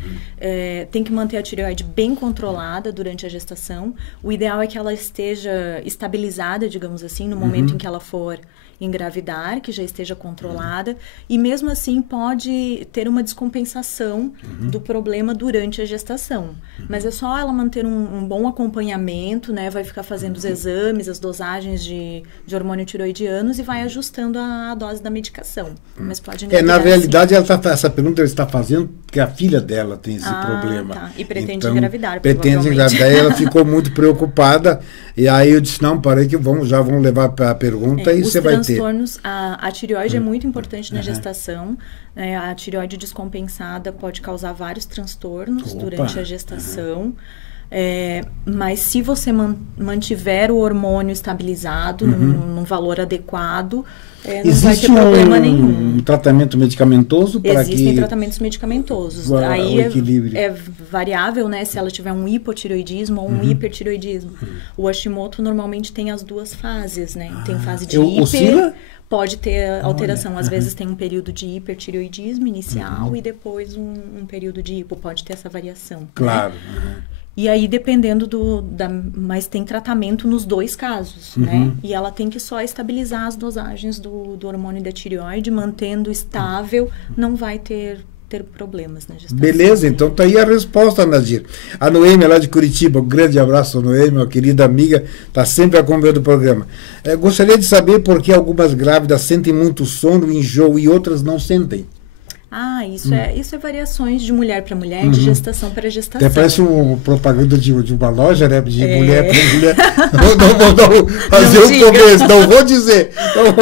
Tem que manter a tireoide bem controlada durante a gestação. O ideal é que ela esteja estabilizada, digamos assim, no momento em que ela for engravidar, que já esteja controlada. E mesmo assim pode ter uma descompensação do problema durante a gestação. Mas é só ela manter um bom acompanhamento, né? Vai ficar fazendo os exames, as dosagens de hormônio tiroidianos e vai ajustando a dose da medicação. Mas pode engravidar, na realidade, essa pergunta ela está fazendo porque a filha dela tem esse problema. Tá. E pretende engravidar, pretende engravidar. E ela ficou muito preocupada. E aí eu disse, não, parei que vamos levar para a pergunta e você vai ter. A tireoide é muito importante na gestação. A tireoide descompensada pode causar vários transtornos durante a gestação. Mas se você mantiver o hormônio estabilizado num valor adequado, não vai ter problema nenhum. Um tratamento medicamentoso para que... Existem tratamentos medicamentosos. Aí é variável, né, se ela tiver um hipotireoidismo ou um hipertireoidismo. O Hashimoto normalmente tem as duas fases, né? Tem fase de hiper... Pode ter alteração. Às vezes tem um período de hipertireoidismo inicial e depois um período de hipo. Pode ter essa variação. Claro. Né? E aí, dependendo mas tem tratamento nos dois casos, né? E ela tem que só estabilizar as dosagens do hormônio da tireoide, mantendo estável, não vai ter problemas na gestação. Beleza, então tá aí a resposta, Nadir. A Noêmia lá de Curitiba, um grande abraço, Noêmia, uma querida amiga, tá sempre acompanhando o programa. Gostaria de saber por que algumas grávidas sentem muito sono, enjoo e outras não sentem. Isso é variações de mulher para mulher, de gestação para gestação. Até parece uma propaganda de uma loja, né? De mulher para mulher. Não fazer o começo, não vou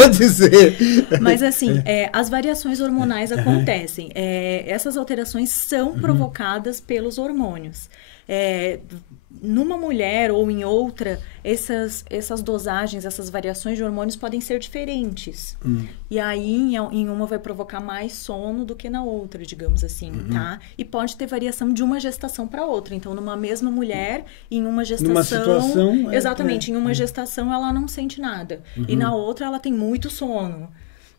dizer. Mas assim, as variações hormonais acontecem. Essas alterações são provocadas pelos hormônios. Numa mulher ou em outra, essas dosagens, essas variações de hormônios podem ser diferentes. E aí, em uma vai provocar mais sono do que na outra, digamos assim, tá? E pode ter variação de uma gestação para outra. Então, numa mesma mulher, em uma gestação... Numa situação... Exatamente, em uma gestação ela não sente nada. E na outra ela tem muito sono.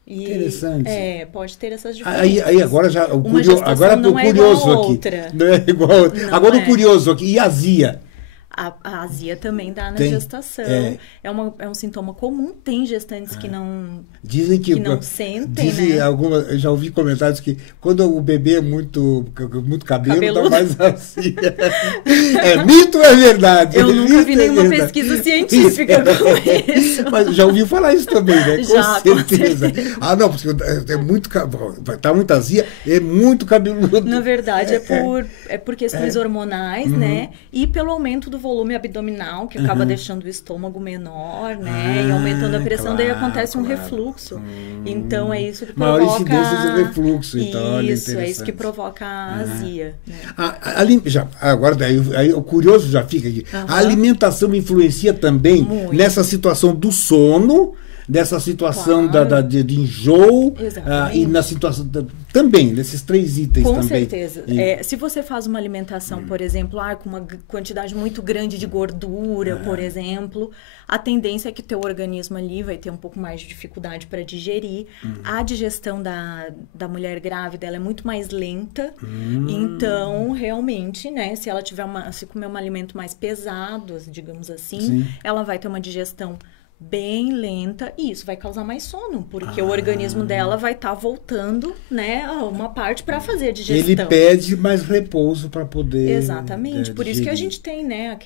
Interessante. Pode ter essas diferenças. Aí agora já... Agora o curioso aqui. Não é igual a outra. Agora o curioso aqui. E a azia? A azia também dá na gestação. É um sintoma comum. Tem gestantes que não não sentem, né? Eu já ouvi comentários que quando o bebê é muito cabelo, dá mais azia. É mito ou é verdade? Eu nunca vi nenhuma pesquisa científica com isso. Mas já ouvi falar isso também, né? Com certeza. Não, porque é muito... Tá muita azia, é muito cabeludo. Na verdade, é por questões hormonais, né? E pelo aumento do volume abdominal, que acaba deixando o estômago menor, né? E aumentando a pressão, daí acontece um refluxo. Então, é isso que provoca... Maior incidência de refluxo. Então, isso, é isso que provoca a azia. Né? Agora, aí, o curioso já fica aqui. A alimentação influencia também nessa situação do sono, dessa situação de enjoo, e na situação também, desses 3 itens com também. Com certeza. Se você faz uma alimentação, por exemplo, com uma quantidade muito grande de gordura, por exemplo, a tendência é que o teu organismo ali vai ter um pouco mais de dificuldade para digerir. A digestão da mulher grávida, ela é muito mais lenta. Então, realmente, né, se comer um alimento mais pesado, digamos assim, ela vai ter uma digestão bem lenta, e isso vai causar mais sono, porque o organismo dela vai estar voltando, né, a uma parte para fazer a digestão. Ele pede mais repouso para poder... Exatamente, por isso que a gente tem, né,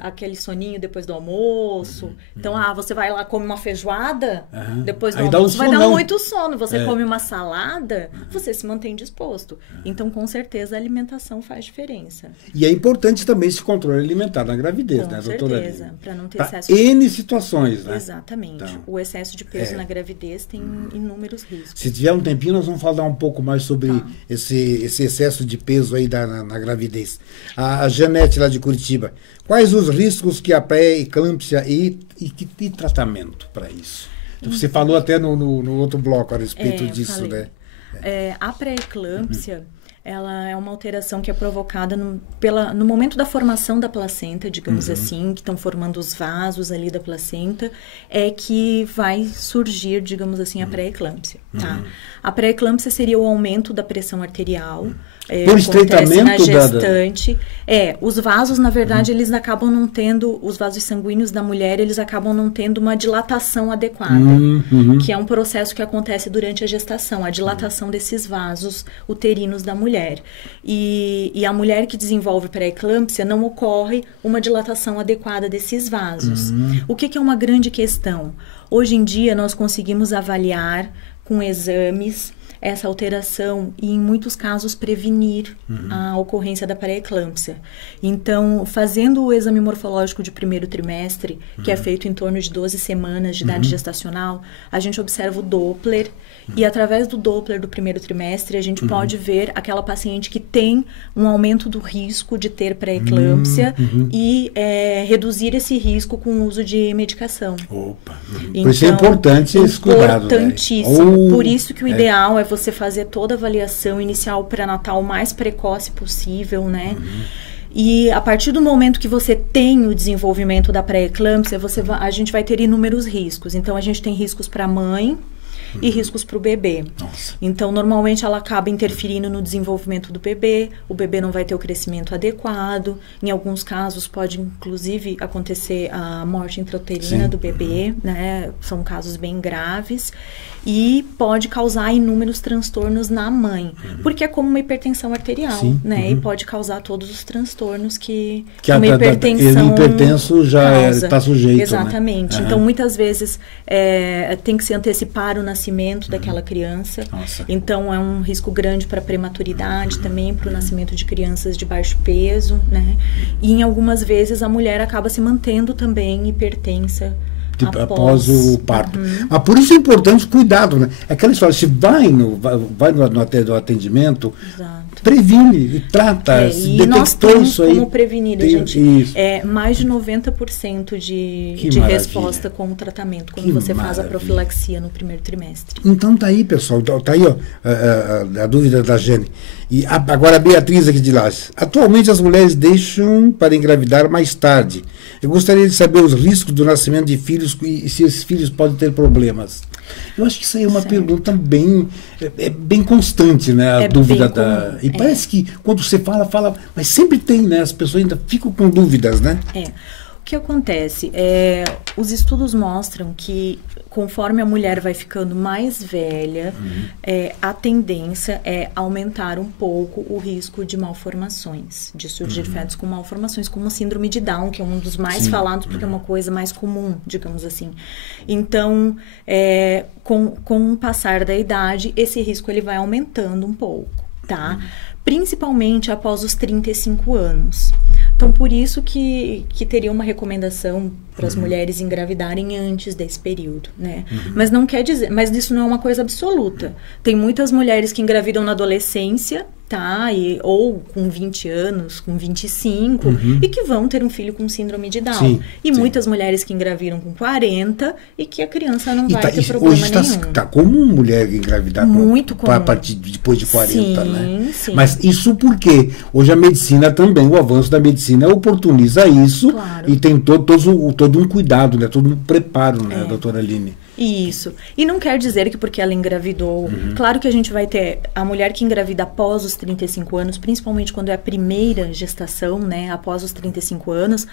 aquele soninho depois do almoço. Então, você vai lá, come uma feijoada, depois do almoço vai dar muito sono. Você come uma salada, você se mantém disposto. Então, com certeza, a alimentação faz diferença. E é importante também esse controle alimentar na gravidez, né, doutora? Com certeza, para não ter excesso de... N situações. Né? Exatamente. Então, o excesso de peso na gravidez tem inúmeros riscos. Se tiver um tempinho, nós vamos falar um pouco mais sobre esse excesso de peso aí na gravidez. A Janete, lá de Curitiba, quais os riscos que a pré-eclâmpsia e tratamento para isso? Você falou até no outro bloco a respeito disso, né? A pré-eclâmpsia... ela é uma alteração que é provocada no momento da formação da placenta, digamos assim, que estão formando os vasos ali da placenta, é que vai surgir, digamos assim, a pré-eclâmpsia. Tá? A pré-eclâmpsia seria o aumento da pressão arterial, por estreitamento na gestante. Os vasos, na verdade, eles acabam não tendo, os vasos sanguíneos da mulher, eles acabam não tendo uma dilatação adequada, que é um processo que acontece durante a gestação, a dilatação desses vasos uterinos da mulher. E a mulher que desenvolve pré-eclâmpsia, não ocorre uma dilatação adequada desses vasos. O que é uma grande questão? Hoje em dia, nós conseguimos avaliar com exames essa alteração e, em muitos casos, prevenir a ocorrência da pré-eclâmpsia. Então, fazendo o exame morfológico de primeiro trimestre, que é feito em torno de 12 semanas de idade gestacional, a gente observa o Doppler, e através do Doppler do primeiro trimestre, a gente pode ver aquela paciente que tem um aumento do risco de ter pré-eclâmpsia e reduzir esse risco com o uso de medicação. Então, por isso é importante esse cuidado. Importantíssimo. Por isso que o ideal é você fazer toda a avaliação inicial pré-natal o mais precoce possível, né? E a partir do momento que você tem o desenvolvimento da pré-eclâmpsia, a gente vai ter inúmeros riscos. Então, a gente tem riscos para a mãe e riscos para o bebê. Então, normalmente, ela acaba interferindo no desenvolvimento do bebê, o bebê não vai ter o crescimento adequado, em alguns casos pode, inclusive, acontecer a morte intrauterina do bebê, né? São casos bem graves, e pode causar inúmeros transtornos na mãe, porque é como uma hipertensão arterial, né? E pode causar todos os transtornos que uma hipertensão hipertenso já está sujeito. Exatamente. Né? Então, muitas vezes, tem que se antecipar o nascimento daquela criança. Então, é um risco grande para a prematuridade também, para o nascimento de crianças de baixo peso, né? E, em algumas vezes, a mulher acaba se mantendo também hipertensa após o parto. Mas por isso é importante o cuidado, né? É aquela história, se vai no atendimento, previne e trata, se detectou nós temos isso aí. Como prevenir, gente. Mais de 90% de resposta com o tratamento, quando você faz a profilaxia no primeiro trimestre. Então tá aí, pessoal, tá aí, ó, a dúvida da Jane. E agora a Beatriz aqui de Lages. Atualmente as mulheres deixam para engravidar mais tarde. Eu gostaria de saber os riscos do nascimento de filhos e se esses filhos podem ter problemas. Eu acho que isso aí é uma pergunta bem constante, né? A dúvida E parece que quando você fala, mas sempre tem, né? As pessoas ainda ficam com dúvidas, né? O que acontece? Os estudos mostram que conforme a mulher vai ficando mais velha, a tendência é aumentar um pouco o risco de malformações, de surgir fetos com malformações, como a síndrome de Down, que é um dos mais falados, porque é uma coisa mais comum, digamos assim. Então, com o passar da idade, esse risco ele vai aumentando um pouco, tá? Principalmente após os 35 anos. Então, por isso que teria uma recomendação para as mulheres engravidarem antes desse período, né? Mas não quer dizer, mas isso não é uma coisa absoluta. Tem muitas mulheres que engravidam na adolescência, tá? Ou com 20 anos, com 25, e que vão ter um filho com síndrome de Down. Sim, e sim. muitas mulheres que engravidam com 40 e que a criança não vai ter hoje problema nenhum. Tá comum mulher engravidar Muito comum. a partir depois de 40, né? Sim. Mas isso porque hoje a medicina também, o avanço da medicina oportuniza isso, Claro. e tem todo um cuidado, né? Todo um preparo, né, doutora Aline? Isso. E não quer dizer que porque ela engravidou... Claro que a gente vai ter a mulher que engravida após os 35 anos, principalmente quando é a primeira gestação, né? Após os 35 anos,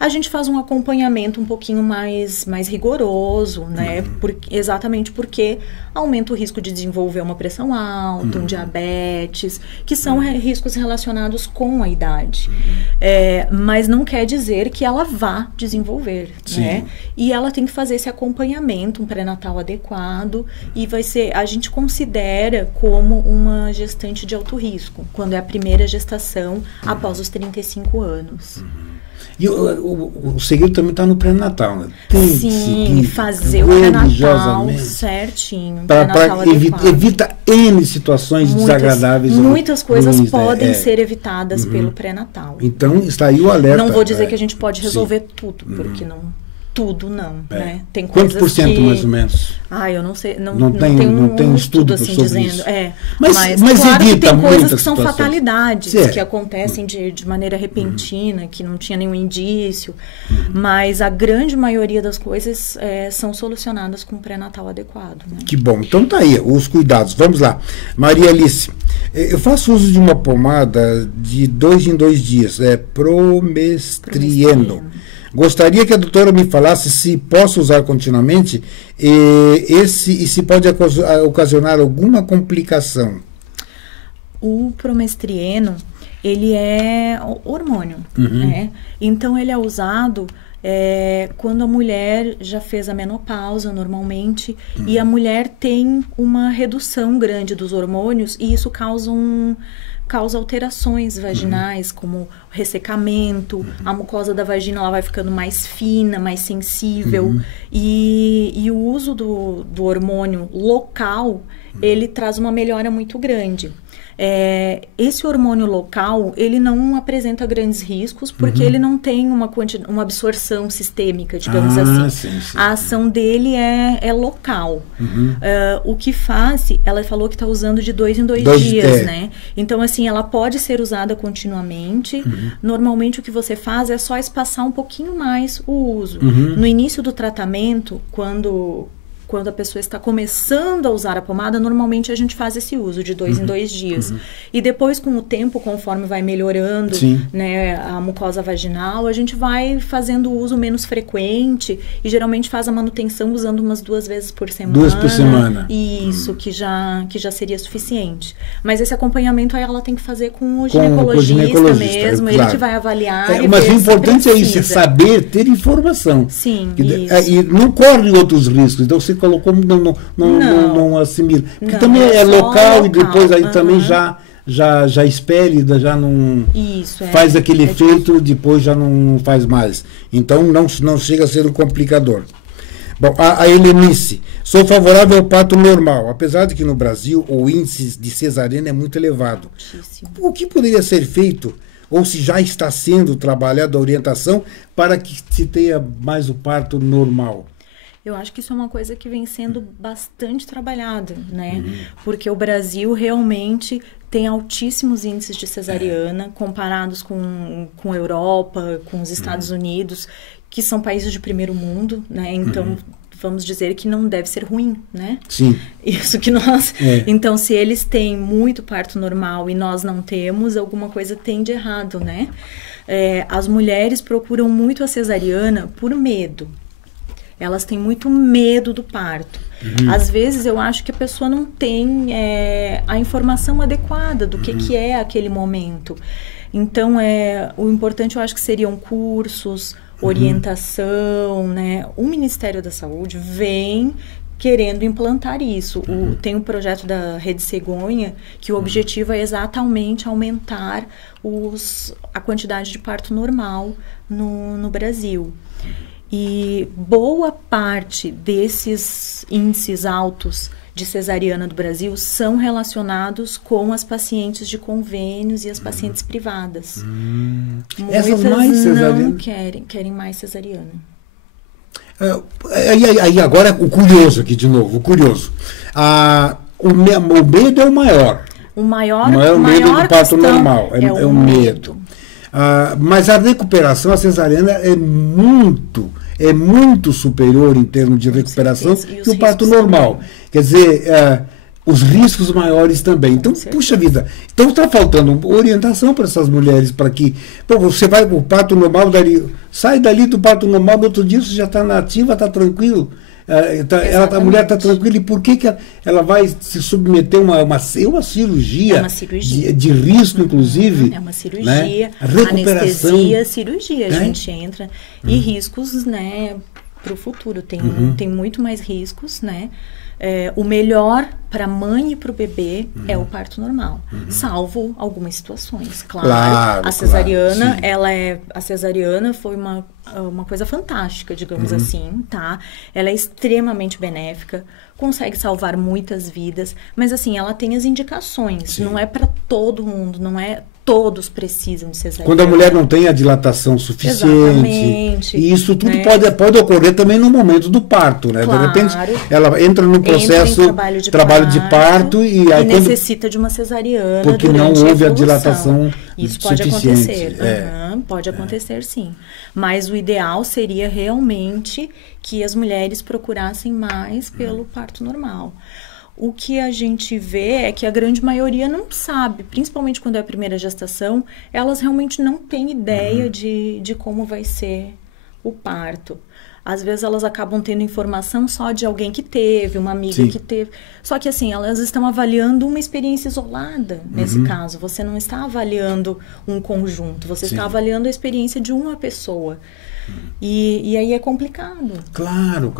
a gente faz um acompanhamento um pouquinho mais rigoroso, né? Exatamente porque aumenta o risco de desenvolver uma pressão alta, um diabetes, que são riscos relacionados com a idade. Mas não quer dizer que ela vá desenvolver, né? E ela tem que fazer esse acompanhamento, um pré-natal adequado, e a gente considera como uma gestante de alto risco, quando é a primeira gestação após os 35 anos. E o segredo também está no pré-natal, né? Tem que Sim, seguir fazer o pré-natal religiosamente certinho. para evita N situações desagradáveis. Muitas coisas ruins, podem né? ser evitadas pelo pré-natal. Então, está aí o alerta. Não vou dizer que a gente pode resolver tudo, porque tudo não, né? Tem Quantos coisas por cento, que... mais ou menos? Eu não sei, não tem tenho um estudo assim sobre dizendo. isso. Mas claro que tem coisas que são situações. fatalidades, que acontecem de maneira repentina, que não tinha nenhum indício, mas a grande maioria das coisas são solucionadas com pré-natal adequado. Né? Que bom. Então tá aí, os cuidados. Vamos lá. Maria Alice, eu faço uso de uma pomada de 2 em 2 dias, Promestrieno. Gostaria que a doutora me falasse se posso usar continuamente e se pode ocasionar alguma complicação. O Promestrieno, ele é hormônio, né? Então ele é usado quando a mulher já fez a menopausa normalmente e a mulher tem uma redução grande dos hormônios e isso causa alterações vaginais, como ressecamento, a mucosa da vagina ela vai ficando mais fina, mais sensível, e o uso do hormônio local, ele traz uma melhora muito grande. Esse hormônio local, ele não apresenta grandes riscos, porque ele não tem uma absorção sistêmica, digamos assim. Sim. A ação dele é local. O que faz, ela falou que está usando de 2 em 2 dias, né? Então, assim, ela pode ser usada continuamente. Normalmente, o que você faz é só espaçar um pouquinho mais o uso. No início do tratamento, quando a pessoa está começando a usar a pomada, normalmente a gente faz esse uso de 2 em 2 dias. E depois, com o tempo, conforme vai melhorando, né, a mucosa vaginal, a gente vai fazendo o uso menos frequente e geralmente faz a manutenção usando umas 2 vezes por semana. 2 por semana. Isso, que já seria suficiente. Mas esse acompanhamento aí ela tem que fazer com o ginecologista mesmo, ele que vai avaliar. Mas o importante é isso, é saber ter informação. Sim, e não corre outros riscos. Então, você colocou, não assimila. Porque também é local e depois aí também já expele, já não faz aquele efeito, depois já não faz mais. Então não chega a ser um complicador. Bom, a Helenice, sou favorável ao parto normal, apesar de que no Brasil o índice de cesariana é muito elevado. Muitíssimo. O que poderia ser feito, ou se já está sendo trabalhada a orientação, para que se tenha mais o parto normal? Eu acho que isso é uma coisa que vem sendo bastante trabalhada, né? Porque o Brasil realmente tem altíssimos índices de cesariana comparados com a Europa, com os Estados Unidos, que são países de primeiro mundo, né? Então, vamos dizer que não deve ser ruim, né? Sim. Isso que nós... Então, se eles têm muito parto normal e nós não temos, alguma coisa tem de errado, né? As mulheres procuram muito a cesariana por medo. Elas têm muito medo do parto. Às vezes, eu acho que a pessoa não tem a informação adequada do que é aquele momento. Então, o importante, eu acho que seriam cursos, orientação, né? O Ministério da Saúde vem querendo implantar isso. Tem um projeto da Rede Cegonha que o objetivo é exatamente aumentar a quantidade de parto normal no Brasil. E boa parte desses índices altos de cesariana do Brasil são relacionados com as pacientes de convênios e as pacientes privadas. Muitas não querem mais cesariana. Aí agora o curioso aqui de novo, o curioso. O medo é o maior. O maior medo do parto normal, é o medo. Mas a recuperação, a cesariana é muito superior em termos de recuperação que o parto normal. Quer dizer, os riscos maiores também. Então, puxa vida, então está faltando orientação para essas mulheres, para que você vai para o parto normal, sai dali do parto normal, no outro dia você já está na ativa, está tranquilo. A mulher está tranquila, e por que ela vai se submeter a uma cirurgia, de risco, inclusive? É uma cirurgia, né? Recuperação. Anestesia, cirurgia, a gente entra, e riscos, né, para o futuro, tem muito mais riscos, né? O melhor para a mãe e para o bebê é o parto normal, salvo algumas situações. Claro, a cesariana, a cesariana foi uma coisa fantástica, digamos assim, tá? Ela é extremamente benéfica, consegue salvar muitas vidas, mas assim, ela tem as indicações, não é para todo mundo, não é todos precisam de cesariana. Quando a mulher não tem a dilatação suficiente. Exatamente. E isso tudo, né, pode ocorrer também no momento do parto, né? Claro, de repente, ela entra no processo trabalho de parto e aí necessita de uma cesariana porque não houve a dilatação isso pode acontecer. Pode acontecer, sim. Mas o ideal seria realmente que as mulheres procurassem mais pelo parto normal. O que a gente vê é que a grande maioria não sabe, principalmente quando é a primeira gestação, elas realmente não têm ideia de como vai ser o parto. Às vezes elas acabam tendo informação só de alguém que teve, uma amiga que teve. Só que assim, elas estão avaliando uma experiência isolada nesse caso. Você não está avaliando um conjunto, você está avaliando a experiência de uma pessoa. E aí é complicado. Claro.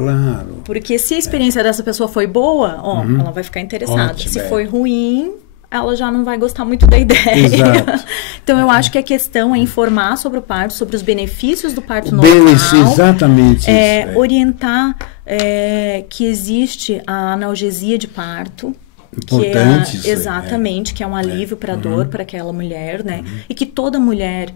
Porque se a experiência dessa pessoa foi boa, ela vai ficar interessada. Se foi ruim, ela já não vai gostar muito da ideia. Exato. Então eu acho que a questão é informar sobre o parto, sobre os benefícios do parto normal. Exatamente isso. Orientar que existe a analgesia de parto. Importante isso. Exatamente, que é um alívio para a dor para aquela mulher, né? E que toda mulher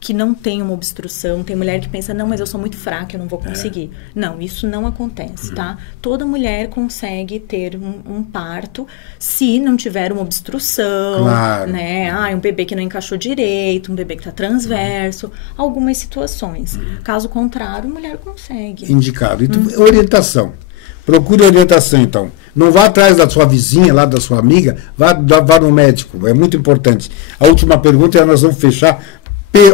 que não tem uma obstrução, tem mulher que pensa, não, mas eu sou muito fraca, eu não vou conseguir. Não, isso não acontece, tá? Toda mulher consegue ter um parto se não tiver uma obstrução, né? Um bebê que não encaixou direito, um bebê que está transverso, algumas situações. Caso contrário, a mulher consegue. Indicado. Então, orientação. Procure orientação, então. Não vá atrás da sua vizinha, lá da sua amiga, vá no médico, é muito importante. A última pergunta e nós vamos fechar.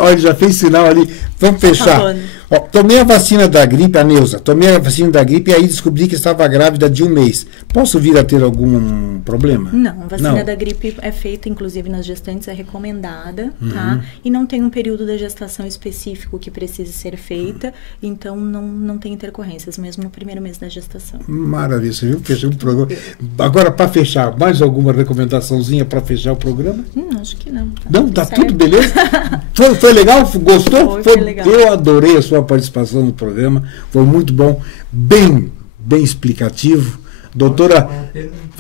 Olha, já fez sinal ali. Vamos fechar. Tomei a vacina da gripe, a Neuza. Tomei a vacina da gripe e aí descobri que estava grávida de 1 mês. Posso vir a ter algum problema? Não, a vacina da gripe é feita, inclusive nas gestantes, é recomendada, tá? E não tem um período da gestação específico que precise ser feita, então não tem intercorrências, mesmo no primeiro mês da gestação. Maravilha, você viu? Fechou o programa. Agora, para fechar, mais alguma recomendaçãozinha para fechar o programa? Acho que não. Não, tá tudo beleza? Foi legal? Gostou? Foi legal. Eu adorei a sua participação no programa, foi muito bom, bem explicativo. Doutora,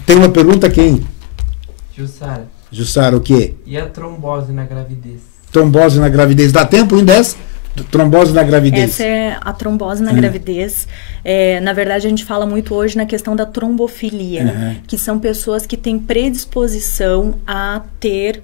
tem uma pergunta quem? Jussara, o quê? E a trombose na gravidez? Trombose na gravidez, dá tempo ainda essa? Trombose na gravidez. Essa é a trombose na gravidez. Na verdade, a gente fala muito hoje na questão da trombofilia, que são pessoas que têm predisposição a ter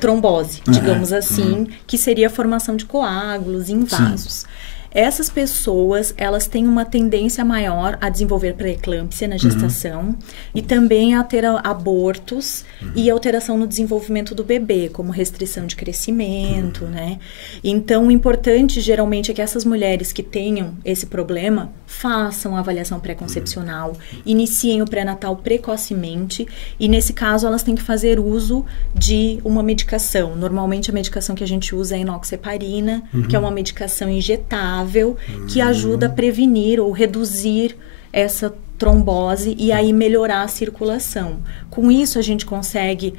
trombose, digamos assim, que seria a formação de coágulos em vasos. Essas pessoas, elas têm uma tendência maior a desenvolver pré-eclâmpsia na gestação e também a ter abortos e alteração no desenvolvimento do bebê, como restrição de crescimento, né? Então, o importante, geralmente, é que essas mulheres que tenham esse problema façam a avaliação pré-concepcional, iniciem o pré-natal precocemente e, nesse caso, elas têm que fazer uso de uma medicação. Normalmente, a medicação que a gente usa é a enoxaparina, que é uma medicação injetável, que ajuda a prevenir ou reduzir essa trombose e aí melhorar a circulação. Com isso, a gente consegue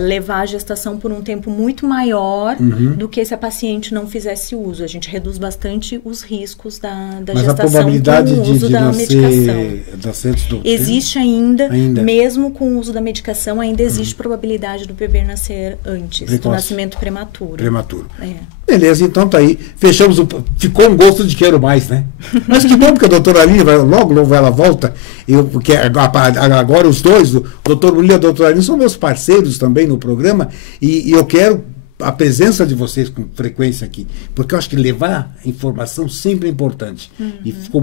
levar a gestação por um tempo muito maior do que se a paciente não fizesse uso. A gente reduz bastante os riscos da gestação a probabilidade com o uso da medicação. Existe ainda, mesmo com o uso da medicação, ainda existe probabilidade do bebê nascer antes, do nascimento prematuro. Beleza, então tá aí. Fechamos ficou um gosto de quero mais, né? Mas que bom, porque a doutora Aline, logo ela volta, porque agora os dois, o doutor Murilo e a doutora Aline, são meus parceiros também no programa, e eu quero a presença de vocês com frequência aqui, porque eu acho que levar informação sempre é importante. E ficou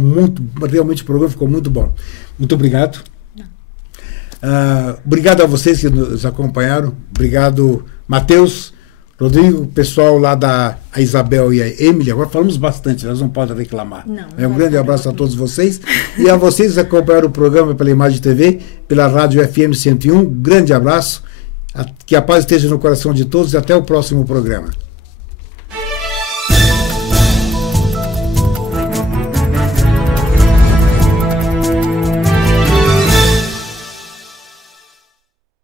realmente o programa ficou muito bom. Muito obrigado. Obrigado a vocês que nos acompanharam. Obrigado, Matheus, Rodrigo, pessoal lá da Isabel e a Emily. Agora falamos bastante, elas não podem reclamar. Um grande abraço a todos vocês. E a vocês que acompanharam o programa pela Imagem TV, pela Rádio FM 101. Grande abraço. Que a paz esteja no coração de todos e até o próximo programa.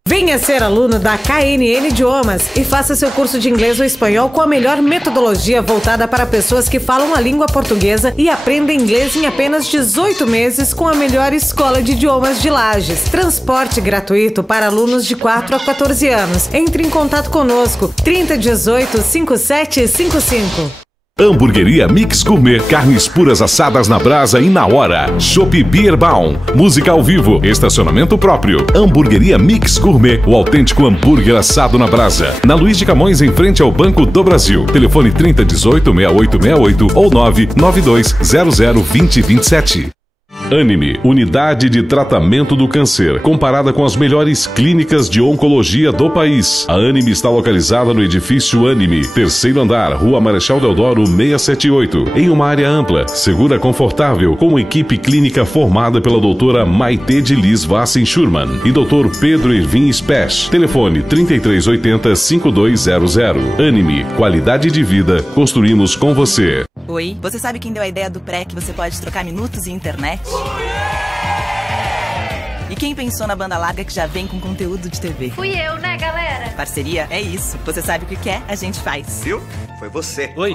Venha ser aluno da KNN Idiomas e faça seu curso de inglês ou espanhol com a melhor metodologia voltada para pessoas que falam a língua portuguesa e aprendem inglês em apenas 18 meses com a melhor escola de idiomas de Lages. Transporte gratuito para alunos de 4 a 14 anos. Entre em contato conosco, 3018-5755. Hamburgueria Mix Gourmet, carnes puras assadas na brasa e na hora. Chopp Bierbaum, música ao vivo, estacionamento próprio. Hamburgueria Mix Gourmet, o autêntico hambúrguer assado na brasa. Na Luiz de Camões, em frente ao Banco do Brasil. Telefone 3018-6868 ou 992002027. Anime, Unidade de Tratamento do Câncer, comparada com as melhores clínicas de oncologia do país. A Anime está localizada no edifício Anime, terceiro andar, Rua Marechal Deodoro 678, em uma área ampla, segura, confortável, com equipe clínica formada pela doutora Maite de Liz Vassen Schurman e doutor Pedro Irvin Spesch. Telefone 3380-5200. Anime, qualidade de vida, construímos com você. Oi, você sabe quem deu a ideia do pré que você pode trocar minutos e internet? E quem pensou na banda larga que já vem com conteúdo de TV? Fui eu, né, galera? Parceria é isso. Você sabe o que quer, a gente faz. Viu? Foi você. Oi.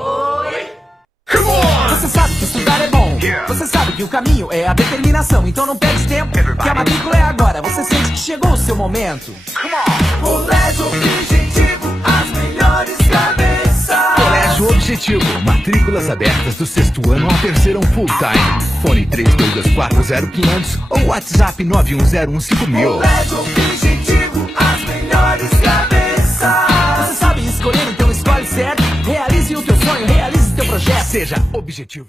Você sabe que estudar é bom. Você sabe que o caminho é a determinação. Então não perde tempo, que a matrícula é agora. Você sente que chegou o seu momento. Colégio Objetivo, as melhores cabeças. Colégio Objetivo, matrículas abertas do 6º ano ao 3º full time. Fone 32240500 ou WhatsApp 91015.000. Colégio Objetivo, as melhores cabeças. Você sabe escolher, então escolhe certo. Realize o teu sonho, realize o teu projeto. Seja objetivo.